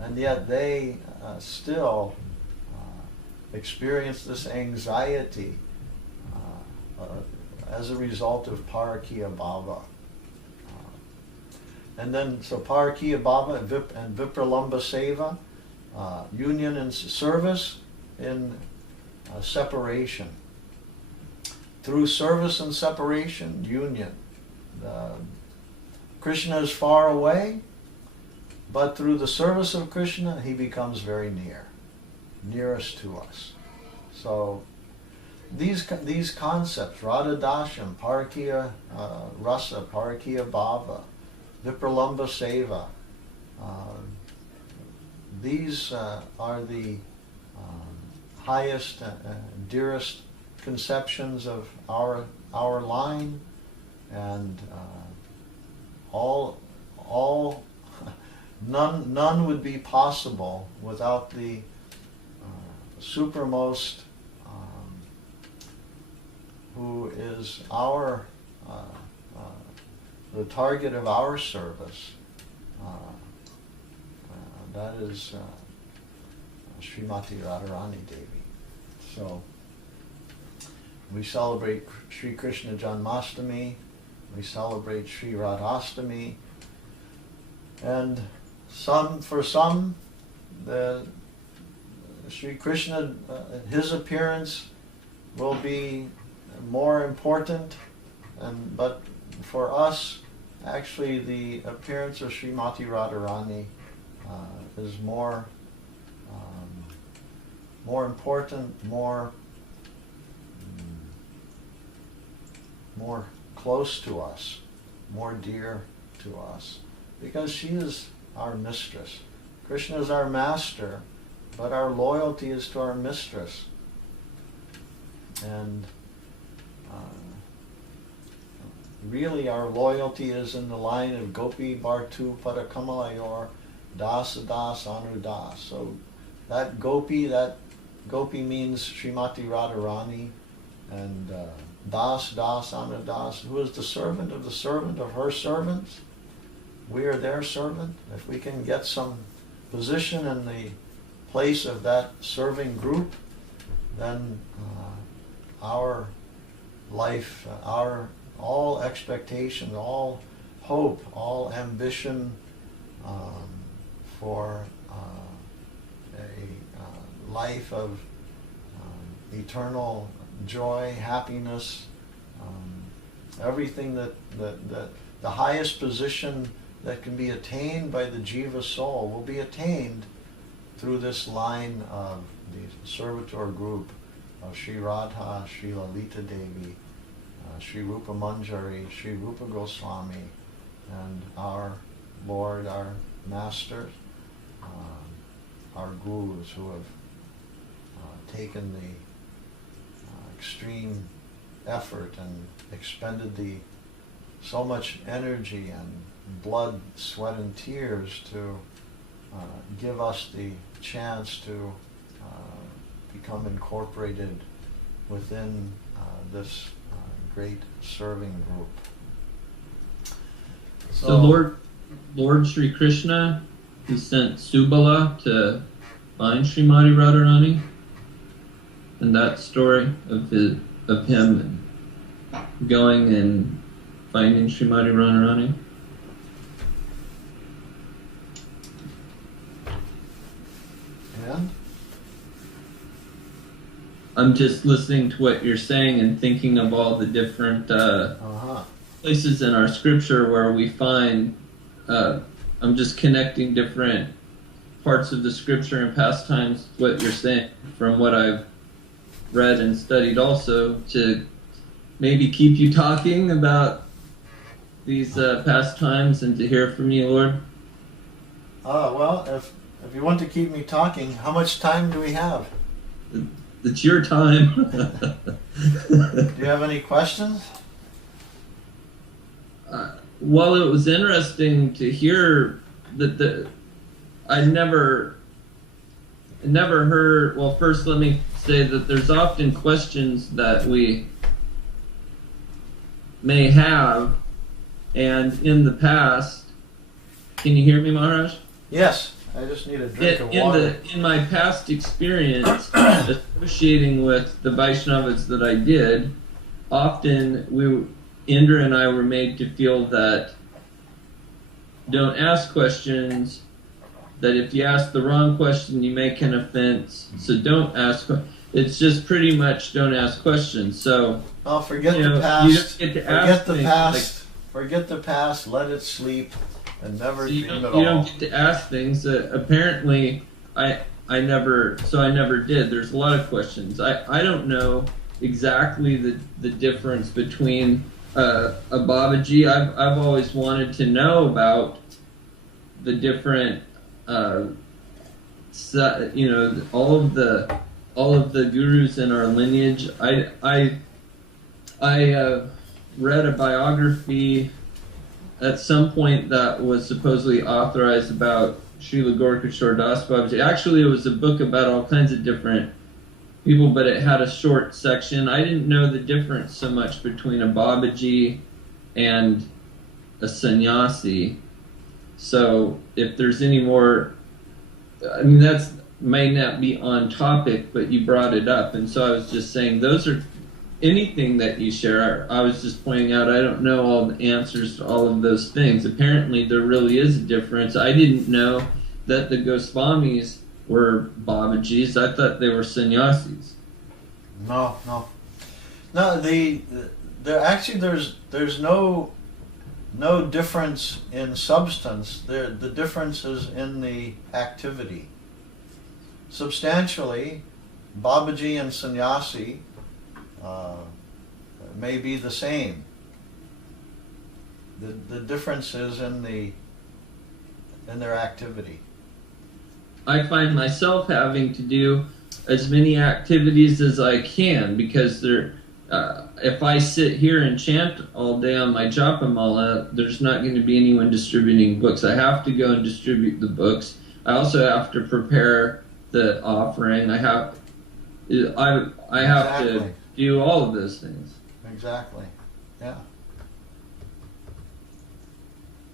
and yet they still experience this anxiety as a result of Parakiya Bhava. And then, so Parakiya Bhava and Vipralamba Seva, union and service in separation. Through service and separation, union. Krishna is far away, but through the service of Krishna, he becomes very near, nearest to us. So these concepts, Radha Dasham, Parakiya Rasa, Parakiya Bhava, Vipralamba Seva, these are the highest, dearest conceptions of our line, and none would be possible without the supermost, who is the target of our service, that is Srimati Radharani Devi. So we celebrate Sri Krishna Janmashtami, we celebrate Sri Radhastami, and for some, the Sri Krishna, his appearance will be more important, but for us, actually, the appearance of Srimati Radharani is more important, more close to us, more dear to us, because she is our mistress. Krishna is our master, but our loyalty is to our mistress. And really our loyalty is in the line of Gopi Bhartu Padakamalayur Das Das Anu Das. So that Gopi means Srimati Radharani, and Das Das Anu Das, who is the servant of her servants. We are their servant. If we can get some position in the place of that serving group, then our life, all expectation, all hope, all ambition for a life of eternal joy, happiness, everything that the highest position that can be attained by the jiva soul will be attained through this line of the servitor group of Sri Radha, Sri Lalita Devi, Sri Rupa Manjari, Sri Rupa Goswami, and our Lord, our Master, our gurus who have taken the extreme effort and expended so much energy and blood, sweat, and tears to give us the chance to become incorporated within this great serving group. So Lord Sri Krishna, he sent Subala to find Srimati Radharani, and that story of him going and finding Srimati Radharani. And I'm just listening to what you're saying and thinking of all the different places in our scripture where we find, I'm just connecting different parts of the scripture and pastimes, what you're saying, from what I've read and studied also, to maybe keep you talking about these pastimes and to hear from you, Lord. Well, if you want to keep me talking, how much time do we have? It's your time. Do you have any questions? Well, it was interesting to hear that I never heard. Well, first let me say that there's often questions that we may have, and in the past, can you hear me, Maharaj? Yes. I just need a drink of water. In my past experience associating with the Vaishnavas that I did, often Indra and I were made to feel that don't ask questions, that if you ask the wrong question, you make an offense, so don't ask. It's just pretty much don't ask questions. So, forget the past. You don't get to ask forget the past. Forget the past. Let it sleep. And never dream at all. You don't get to ask things. Apparently, I never did. There's a lot of questions. I don't know exactly the difference between a Babaji. I've always wanted to know about the different, all of the gurus in our lineage. I read a biography at some point that was supposedly authorized about Srila Gaurkishore Das Babaji. Actually, it was a book about all kinds of different people, but it had a short section. I didn't know the difference so much between a Babaji and a sannyasi. So if there's any more I mean, that's may not be on topic, but you brought it up, and so I was just saying those are anything that you share. I was just pointing out I don't know all the answers to all of those things. Apparently, there really is a difference. I didn't know that the Goswamis were Babajis. I thought they were sannyasis. No. There's no difference in substance. The difference is in the activity. Substantially, Babaji and sannyasi may be the same. The difference is in their activity. I find myself having to do as many activities as I can because if I sit here and chant all day on my japamala, there's not going to be anyone distributing books. I have to go and distribute the books. I also have to prepare the offering. I have to do all of those things. Exactly. Yeah.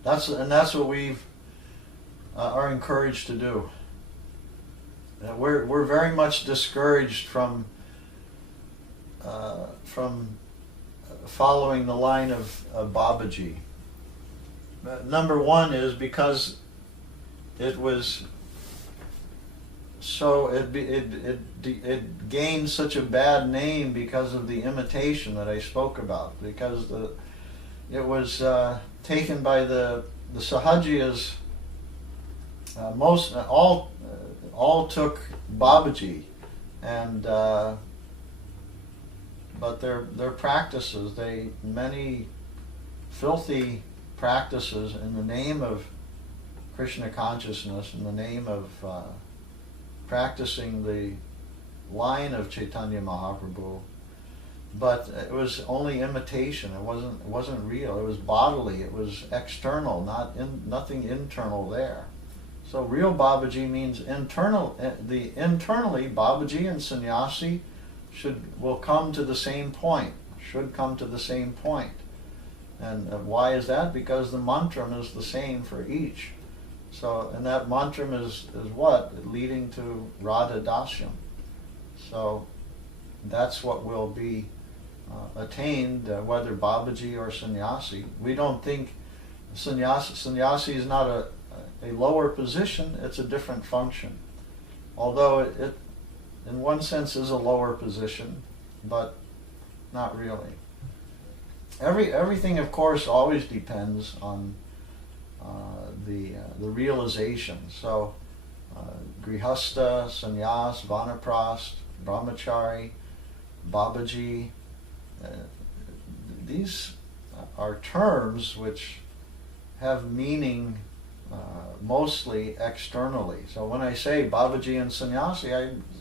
That's what we are encouraged to do. We're very much discouraged from following the line of Babaji. Number one is because it was so it gained such a bad name because of the imitation that I spoke about. Because it was taken by the Sahajiyas. All took Babaji, and but their practices, many filthy practices in the name of Krishna consciousness, in the name of practicing the line of Chaitanya Mahaprabhu, but it was only imitation. It wasn't real. It was bodily. It was external, nothing internal there. So real Babaji means internal. Internally, Babaji and sannyasi will come to the same point. Should come to the same point. And why is that? Because the mantram is the same for each. So, and that mantram is what? Leading to Radha Dasyam. So that's what will be attained, whether Babaji or sannyasi. We don't think sannyasi is not a lower position, it's a different function. Although it in one sense is a lower position, but not really. Everything, of course, always depends on the realization. So, grihastha, sannyas, vanaprast, brahmachari, babaji, these are terms which have meaning mostly externally. So when I say Babaji and sannyasi,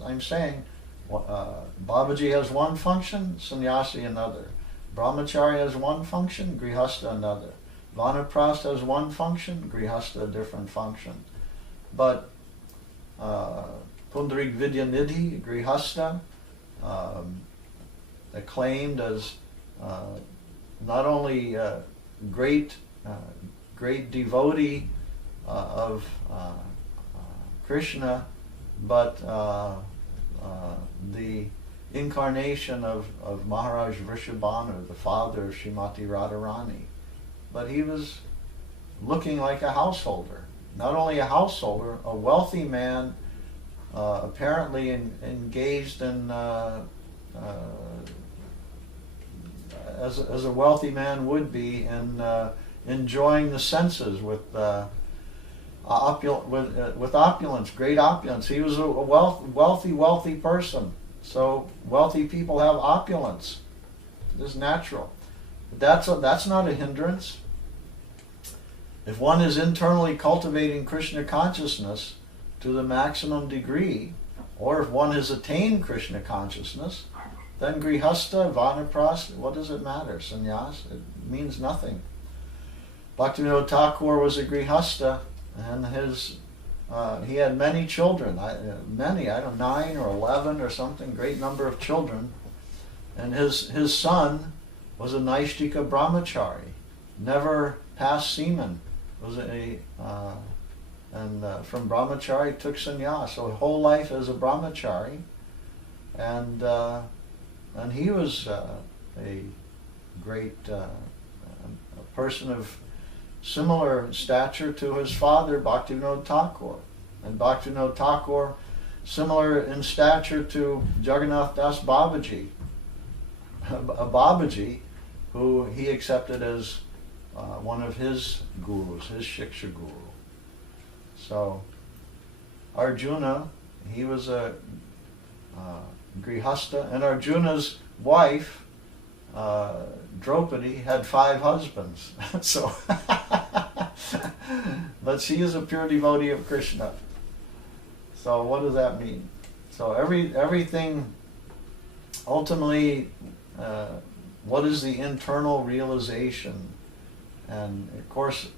I'm saying Babaji has one function, sannyasi another. Brahmachari has one function, grihastha another. Vanaprastha has one function, grihastha a different function. But Pundarik Vidyanidhi, grihastha, acclaimed as not only great devotee of Krishna, but the incarnation of Maharaj Vrishabhanu, the father of Srimati Radharani. But he was looking like a householder. Not only a householder, a wealthy man, apparently engaged in, as a wealthy man would be, in enjoying the senses with opulence, great opulence. He was a wealthy person. So wealthy people have opulence. It is natural. But that's not a hindrance. If one is internally cultivating Krishna consciousness to the maximum degree, or if one has attained Krishna consciousness, then grihastha, vanaprastha, what does it matter? Sannyas, it means nothing. Bhaktivinoda Thakur was a grihastha, and he had many children, 9 or 11 or something, great number of children. And his son was a Naishtika brahmachari, never passed semen, was and from brahmachari took sannyas. So whole life as a brahmachari, and he was a great a person of similar stature to his father, Bhaktivinoda Thakur, and Bhaktivinoda Thakur similar in stature to Jagannath Das Babaji, a Babaji who he accepted as one of his gurus, his Shiksha guru. So Arjuna, he was a Grihastha, and Arjuna's wife, Draupadi, had 5 husbands. So, but she is a pure devotee of Krishna. So what does that mean? So everything, ultimately, what is the internal realization? And of course,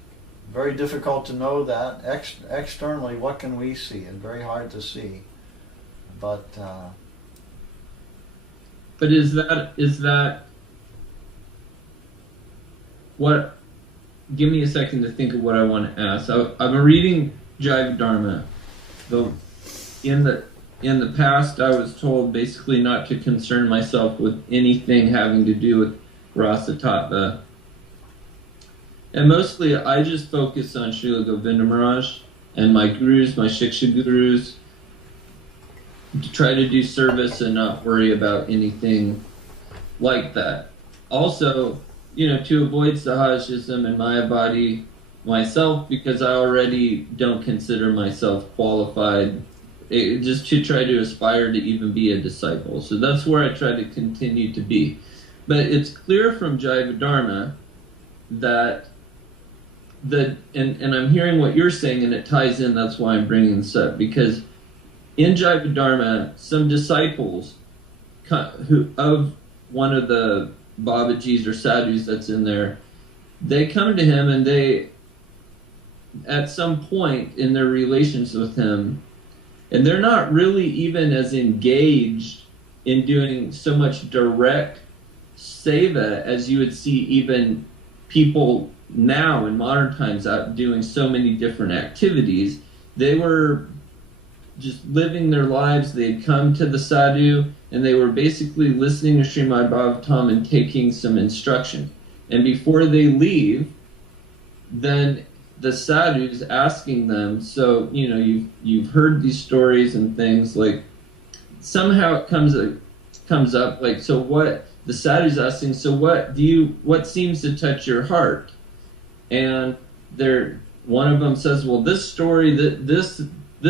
very difficult to know that. Externally, what can we see? And very hard to see. But is that what? Give me a second to think of what I want to ask. I'm reading Jaiva Dharma. In the past, I was told basically not to concern myself with anything having to do with Rasa Tattva. And mostly I just focus on Srila Govinda Maharaj and my gurus, my Shiksha gurus, to try to do service and not worry about anything like that. Also, to avoid Sahajism and Mayavadi myself, because I already don't consider myself qualified, just to try to aspire to even be a disciple. So that's where I try to continue to be. But it's clear from Jaiva Dharma that and I'm hearing what you're saying, and it ties in, that's why I'm bringing this up, because in Jaiva Dharma, some disciples of one of the Babajis or sadhus that's in there, they come to him, and they, at some point in their relations with him, and they're not really even as engaged in doing so much direct seva as you would see even people now in modern times out doing so many different activities. They were just living their lives. They'd come to the sadhu, and they were basically listening to Srimad Bhagavatam and taking some instruction. And before they leave, then the sadhu's asking them, so, you've heard these stories and things, like, somehow it comes up, like, so what, the sadhu's asking, so what seems to touch your heart? And one of them says, well, this story, this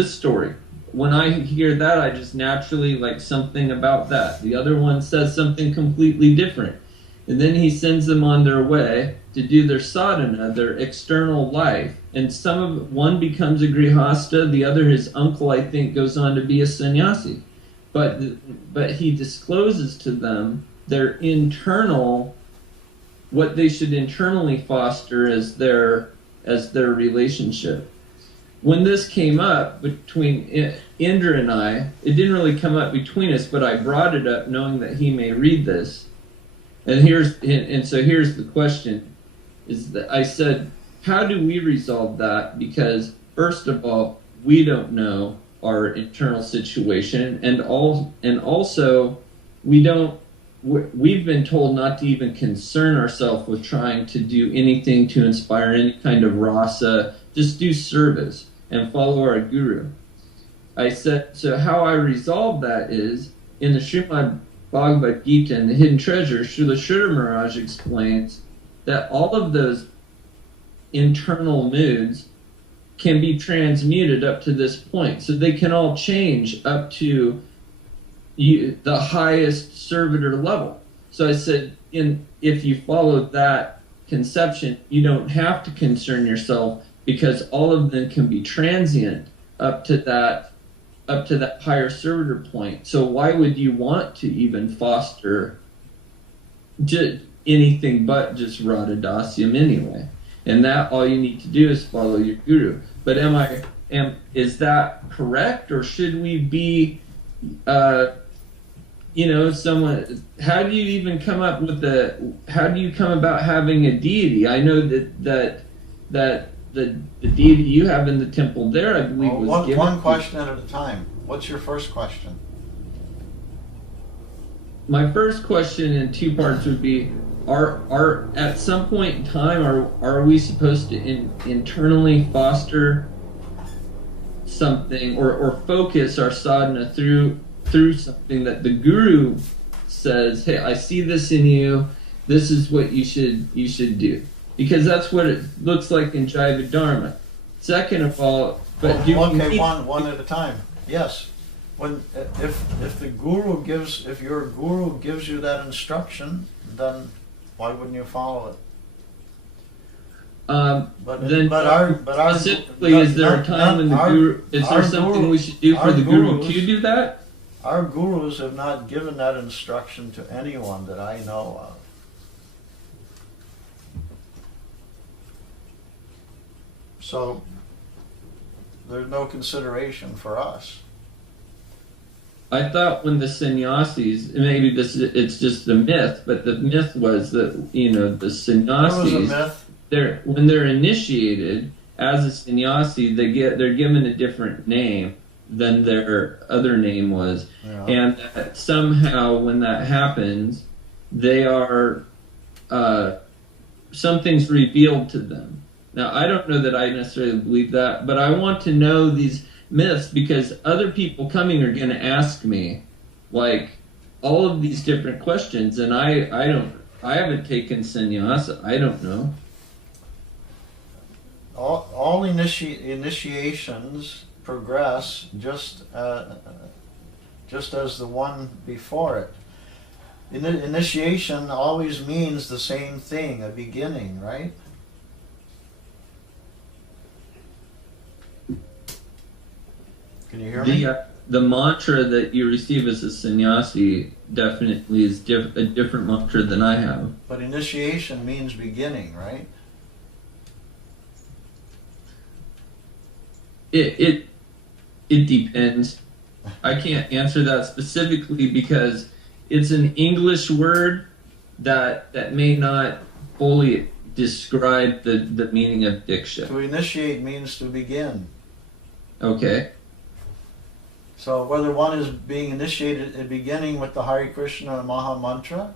story, when I hear that, I just naturally like something about that. The other one says something completely different. And then he sends them on their way to do their sadhana, their external life. And one becomes a grihastha, the other, his uncle, I think, goes on to be a sannyasi. But he discloses to them their internal, what they should internally foster as their relationship. When this came up between Indra and I, it didn't really come up between us, but I brought it up knowing that he may read this. And so here's the question, is that I said, how do we resolve that? Because first of all, we don't know our internal situation, and also we've been told not to even concern ourselves with trying to do anything to inspire any kind of rasa, just do service and follow our guru. I said, so how I resolve that is, in the Srimad Bhagavad Gita and the Hidden Treasure, Srila Sridhar Maharaj explains that all of those internal moods can be transmuted up to this point. So they can all change up to the highest servitor level. So I said, if you follow that conception, you don't have to concern yourself, because all of them can be transient up to that higher servitor point. So why would you want to even foster anything but just Radhadasyam anyway? And that all you need to do is follow your guru. But is that correct, or should we be someone, how do you even come up with how do you come about having a deity? I know that the deity you have in the temple there, I believe, was given. One question at a time. What's your first question? My first question in two parts would be: Are at some point in time are we supposed to internally foster something or focus our sadhana through something that the guru says, hey, I see this in you, this is what you should do, because that's what it looks like in Jaiva Dharma. Second of all, but one at a time. Yes, if your guru gives you that instruction, then why wouldn't you follow it? Specifically, is there a time when the guru? Is there something we should do for the guru to do that? Our gurus have not given that instruction to anyone that I know of. So there's no consideration for us. I thought when the sannyasis, maybe it's just a myth, but the myth was that, the sannyasis, when they're initiated as a sannyasi, they're given a different name than their other name was. Yeah. And that somehow when that happens, they are, something's revealed to them. Now, I don't know that I necessarily believe that, but I want to know these myths because other people coming are going to ask me, like, all of these different questions, and I haven't taken sannyasa. I don't know. All initiations progress just as the one before it. Initiation always means the same thing, a beginning, right? Can you hear me? The mantra that you receive as a sannyasi definitely is a different mantra than I have. But initiation means beginning, right? It depends. I can't answer that specifically because it's an English word that may not fully describe the meaning of diksha. To initiate means to begin. Okay. So whether one is being initiated, beginning with the Hare Krishna Maha Mantra,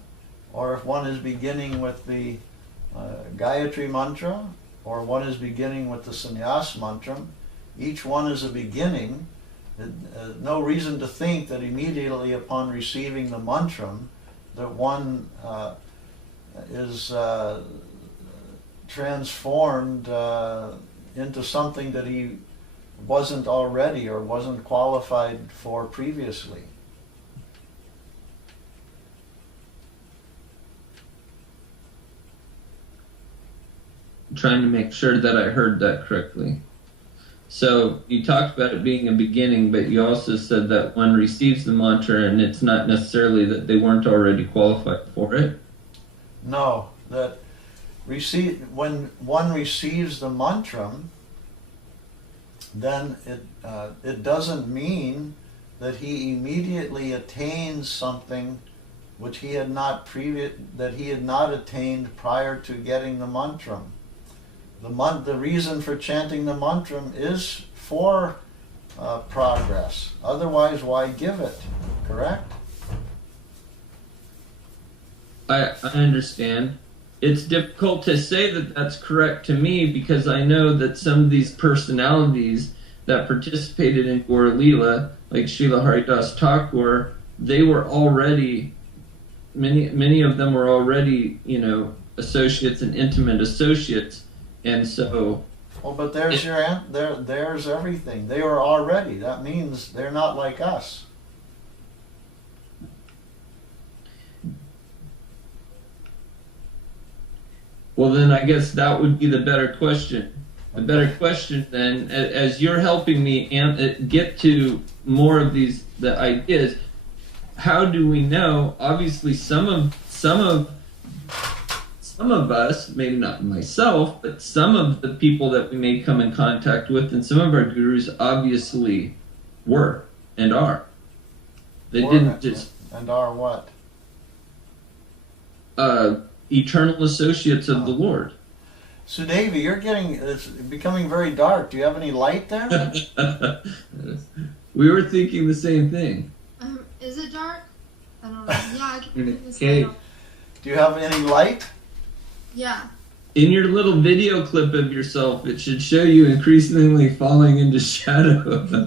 or if one is beginning with the Gayatri Mantra, or one is beginning with the Sannyas Mantra, each one is a beginning. No reason to think that immediately upon receiving the mantra that one is transformed into something that he wasn't already or wasn't qualified for previously. I'm trying to make sure that I heard that correctly. So you talked about it being a beginning, but you also said that one receives the mantra and it's not necessarily that they weren't already qualified for it? No, that when one receives the mantra, then it doesn't mean that he immediately attains something which he had not attained prior to getting the mantra. The reason for chanting the mantra is for progress. Otherwise, why give it? Correct? I understand. It's difficult to say that that's correct to me because I know that some of these personalities that participated in Gaura Leela, like Srila Haridas Thakur, they were already, many of them were already, associates and intimate associates, and so. Well, but there's there's everything. They were already. That means they're not like us. Well, then I guess that would be the better question. The better question then, as you're helping me get to more of the ideas, how do we know? Obviously, some of us, maybe not myself, but some of the people that we may come in contact with, and some of our gurus obviously were and are. They didn't just and are what? Eternal associates of the Lord. Sudevi, it's becoming very dark. Do you have any light there? We were thinking the same thing. Is it dark? I don't know. Yeah, I can In a turn this cave. light off. Do you have any light? Yeah. In your little video clip of yourself, it should show you increasingly falling into shadow.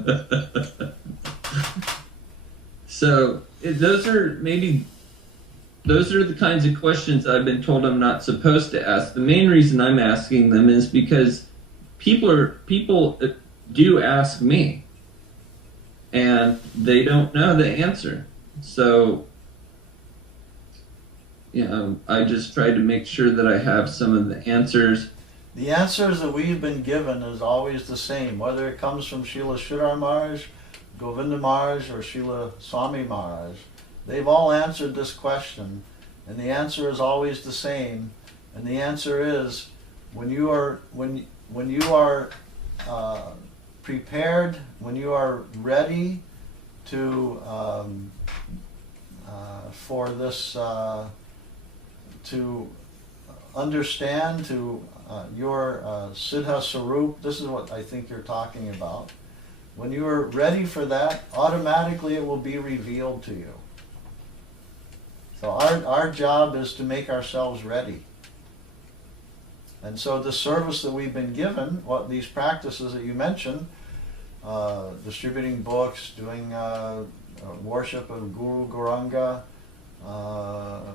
So those are the kinds of questions I've been told I'm not supposed to ask. The main reason I'm asking them is because people do ask me, and they don't know the answer. So, I just try to make sure that I have some of the answers. The answers that we've been given is always the same, whether it comes from Srila Sridhar Maharaj, Govinda Maharaj, or Srila Swami Maharaj. They've all answered this question, and the answer is always the same. And the answer is, when you are prepared, when you are ready to for this to understand your Siddha Sarup. This is what I think you're talking about. When you are ready for that, automatically it will be revealed to you. So our job is to make ourselves ready. And so the service that we've been given, these practices that you mentioned, distributing books, doing worship of Guru Gauranga,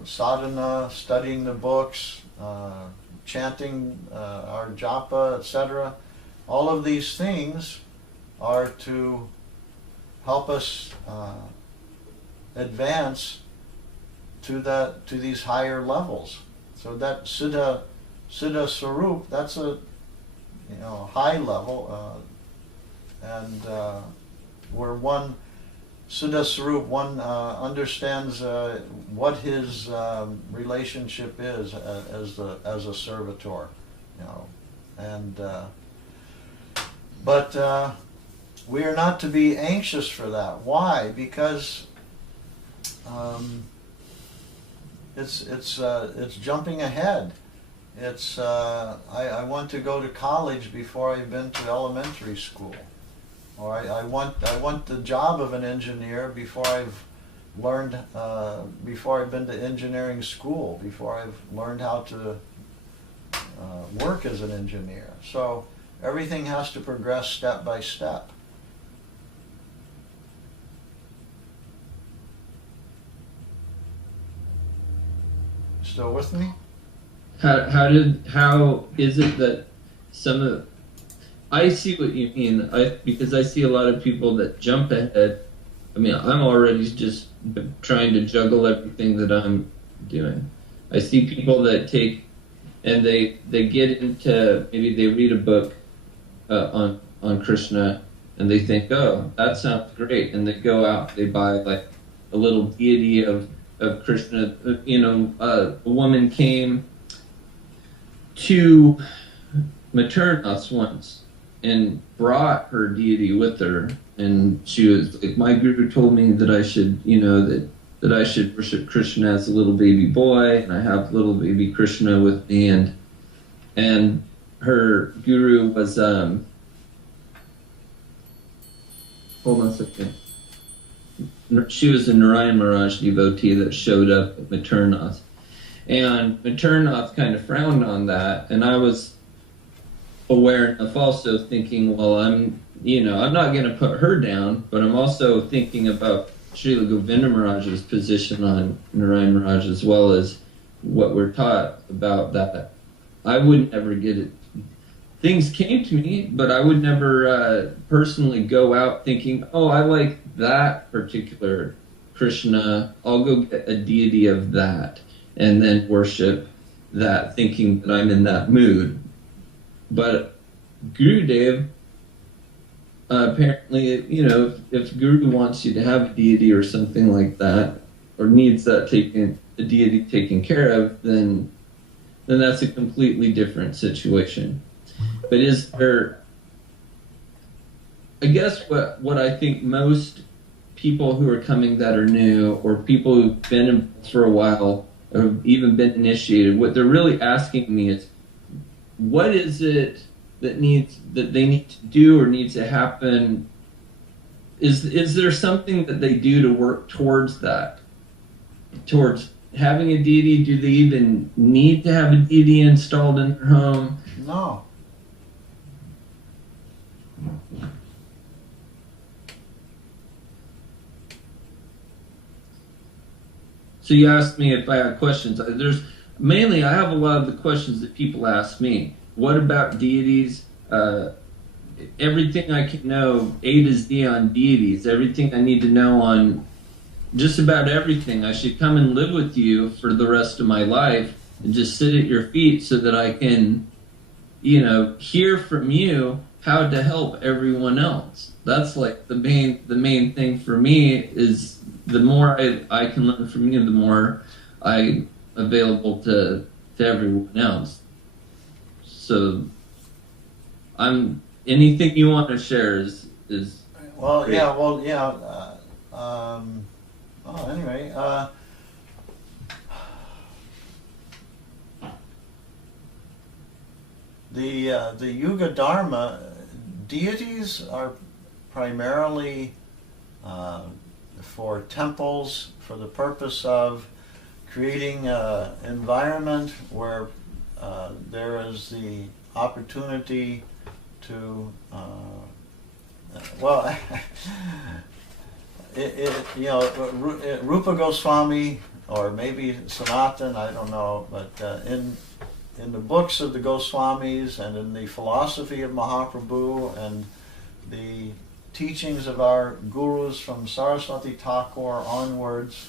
sadhana, studying the books, chanting our japa, etc. All of these things are to help us advance to these higher levels. So that Siddha Sarup, that's a high level, and where one Siddha Sarup, one understands what his relationship is as a servitor, and but we are not to be anxious for that. Why? Because it's jumping ahead. It's I want to go to college before I've been to elementary school, or I want the job of an engineer before I've learned before I've been to engineering school, before I've learned how to work as an engineer. So everything has to progress step by step. Still with me? How is it that I see what you mean, because I see a lot of people that jump ahead. I mean, I'm already just trying to juggle everything that I'm doing. I see people that take and they get into, maybe they read a book on Krishna and they think, oh, that sounds great, and they go out, they buy like a little deity of Krishna. A woman came to Maternath's once and brought her deity with her, and she was like, my guru told me that I should, that I should worship Krishna as a little baby boy, and I have little baby Krishna with me, and her guru was hold on a second. She was a Narayan Maharaj devotee that showed up at Maternath. And Maternath kind of frowned on that, and I was aware enough also thinking, well, I'm not going to put her down, but I'm also thinking about Srila Govinda Maharaj's position on Narayan Maharaj, as well as what we're taught about that. I would never get it. Things came to me, but I would never personally go out thinking, oh, I like that particular Krishna, I'll go get a deity of that, and then worship that, thinking that I'm in that mood. But Gurudev, apparently, if Guru wants you to have a deity or something like that, or needs that a deity taken care of, then that's a completely different situation. But is there, I guess what I think most people who are coming that are new, or people who've been in for a while, or have even been initiated, what they're really asking me is, what is it that they need to do or needs to happen? Is there something that they do to work towards that? Towards having a deity? Do they even need to have a deity installed in their home? No. So you asked me if I had questions. I have a lot of the questions that people ask me. What about deities? Everything I can know A to Z on deities, everything I need to know on just about everything. I should come and live with you for the rest of my life and just sit at your feet so that I can, hear from you how to help everyone else. That's like the main thing for me is the more I can learn from you, the more I'm available to everyone else. So anything you want to share is Well, great. yeah. Anyway, the Yuga Dharma deities are primarily for temples for the purpose of creating an environment where there is the opportunity to Rupa Goswami or maybe Sanatan, I don't know, but in the books of the Goswamis and in the philosophy of Mahaprabhu and the teachings of our gurus from Saraswati Thakur onwards,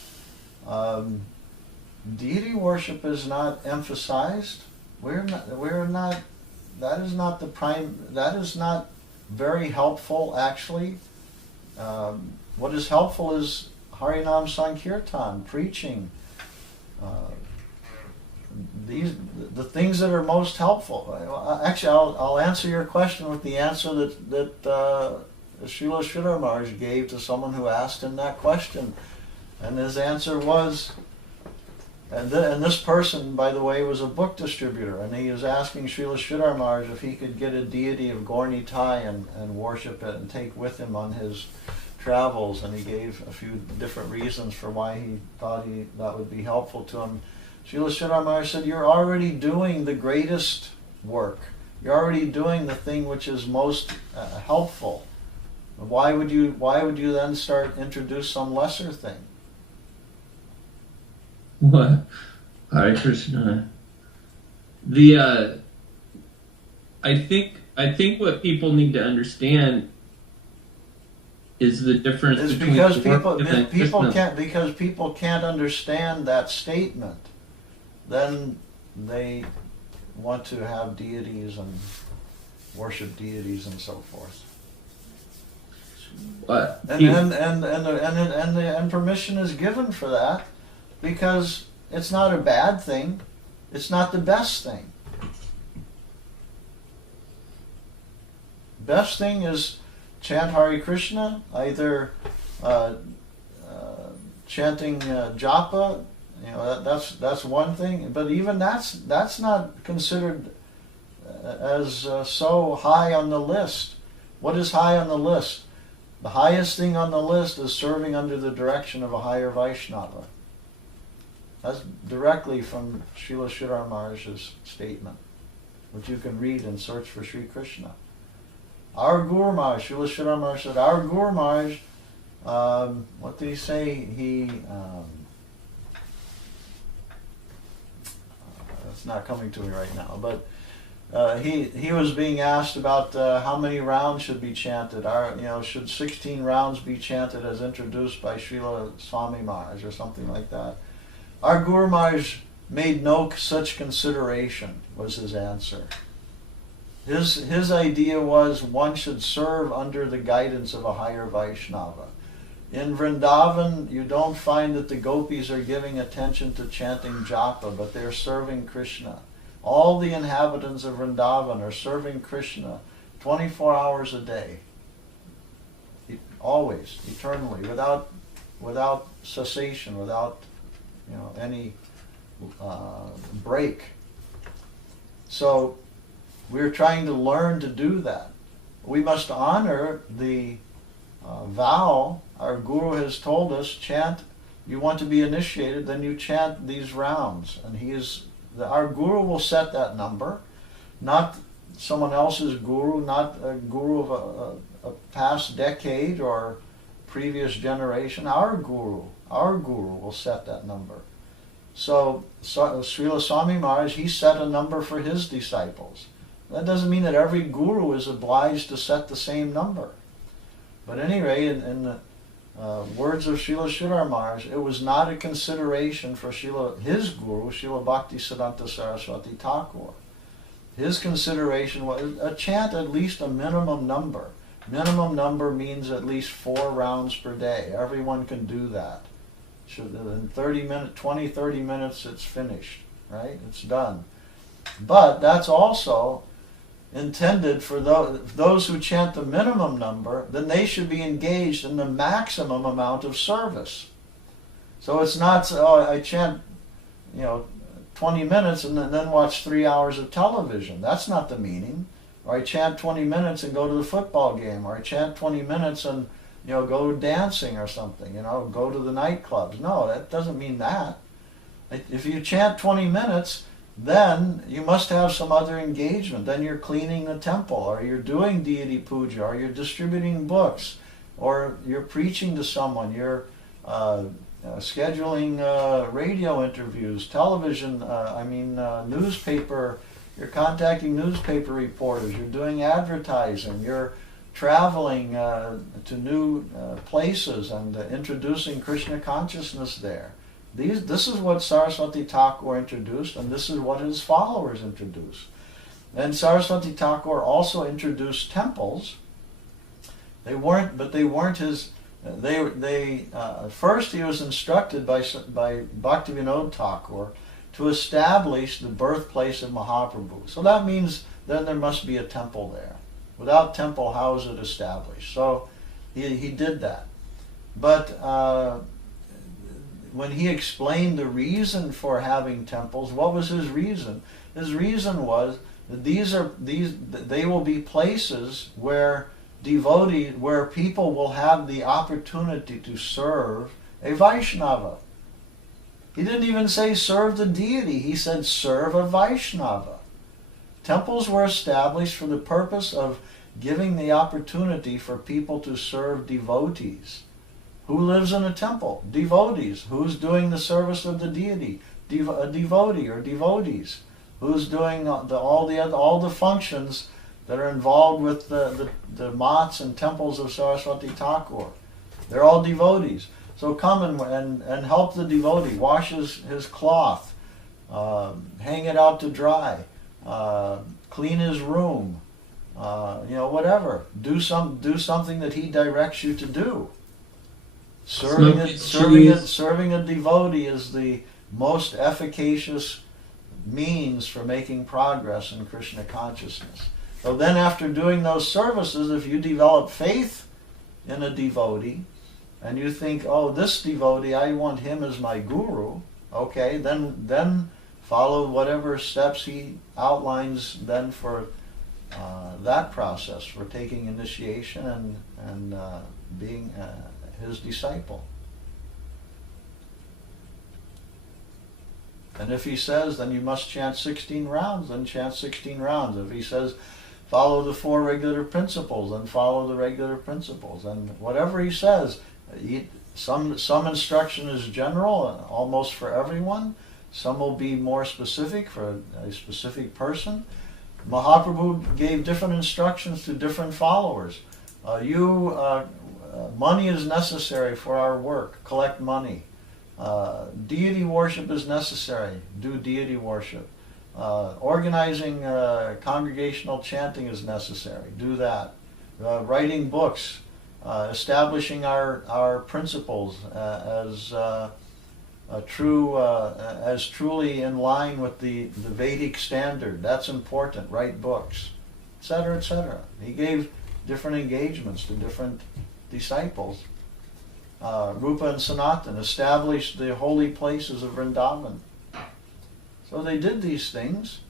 deity worship is not emphasized. That is not very helpful, actually. What is helpful is Harinam Sankirtan, preaching. The things that are most helpful. Actually, I'll answer your question with the answer that Srila Sridhar Maharaj gave to someone who asked him that question. And his answer was, and this person, by the way, was a book distributor, and he was asking Srila Sridhar Maharaj if he could get a deity of Gaur Nitai and worship it and take with him on his travels, and he gave a few different reasons for why he thought that would be helpful to him. Srila Sridhar Maharaj said, you're already doing the greatest work. You're already doing the thing which is most helpful. Why would you then start introduce some lesser thing? What? Hare Krishna. I think what people need to understand is the difference It's between because people can't understand that statement. Then they want to have deities and worship deities and so forth. What? And permission is given for that because it's not a bad thing. It's not the best thing. Best thing is chant Hare Krishna, either chanting japa. That's one thing, but even that's not considered as so high on the list. What is high on the list? The highest thing on the list is serving under the direction of a higher Vaishnava. That's directly from Srila Sridhar Maharaj's statement, which you can read and search for Sri Krishna. Our Guru Maharaj, Srila Sridhar Maharaj said, our Guru Maharaj, what did he say? It's not coming to me right now, but he was being asked about how many rounds should be chanted. Should 16 rounds be chanted as introduced by Srila Swami Maharaj or something like that? Our Guru Maharaj made no such consideration, was his answer. His idea was one should serve under the guidance of a higher Vaishnava. In Vrindavan, you don't find that the gopis are giving attention to chanting japa, but they're serving Krishna. All the inhabitants of Vrindavan are serving Krishna 24 hours a day. Always, eternally, without cessation, without any break. So we're trying to learn to do that. We must honor the vow. Our Guru has told us, chant, you want to be initiated, then you chant these rounds. And our Guru will set that number, not someone else's Guru, not a Guru of a past decade or previous generation. Our Guru will set that number. So Srila Swami Maharaj, he set a number for his disciples. That doesn't mean that every Guru is obliged to set the same number. But anyway, in the words of Srila Sridhar Maharaj, it was not a consideration for his Guru, Srila Bhaktisiddhanta Saraswati Thakur. His consideration was a chant at least a minimum number. Minimum number means at least 4 rounds per day. Everyone can do that. In 20, 30 minutes it's finished, right? It's done. But that's also intended for those who chant the minimum number, then they should be engaged in the maximum amount of service. So it's not, I chant, 20 minutes and then watch 3 hours of television. That's not the meaning. Or I chant 20 minutes and go to the football game. Or I chant 20 minutes and go dancing or something. Go to the nightclubs. No, that doesn't mean that. If you chant 20 minutes, then you must have some other engagement. Then you're cleaning the temple, or you're doing deity puja, or you're distributing books, or you're preaching to someone, you're scheduling radio interviews, television, newspaper, you're contacting newspaper reporters, you're doing advertising, you're traveling to new places and introducing Krishna consciousness there. This is what Saraswati Thakur introduced, and this is what his followers introduced. And Saraswati Thakur also introduced temples. They weren't his. First he was instructed by Bhaktivinoda Thakur to establish the birthplace of Mahaprabhu. So that means then there must be a temple there. Without temple, how is it established? So he did that. But when he explained the reason for having temples, what was his reason? His reason was that they will be places where where people will have the opportunity to serve a Vaishnava. He didn't even say serve the deity, he said serve a Vaishnava. Temples were established for the purpose of giving the opportunity for people to serve devotees. Who lives in a temple? Devotees. Who's doing the service of the deity? A devotee or devotees. Who's doing all the functions that are involved with the mats and temples of Saraswati Thakur? They're all devotees. So come and help the devotee, wash his cloth, hang it out to dry, clean his room, whatever. Do something that he directs you to do. Serving a devotee is the most efficacious means for making progress in Krishna consciousness. So then after doing those services, if you develop faith in a devotee, and you think, oh, this devotee, I want him as my guru, okay, then follow whatever steps he outlines then for that process, for taking initiation and being his disciple. And if he says, then you must chant 16 rounds, then chant 16 rounds. If he says, follow the 4 regular principles, then follow the regular principles. And whatever he says, some instruction is general, almost for everyone. Some will be more specific for a specific person. Mahaprabhu gave different instructions to different followers. Money is necessary for our work. Collect money. Deity worship is necessary. Do deity worship. Organizing congregational chanting is necessary. Do that. Writing books. Establishing our principles as truly in line with the Vedic standard. That's important. Write books, etc., etc. He gave different engagements to different disciples. Rupa and Sanatan established the holy places of Vrindavan. So they did these things,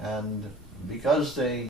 and because they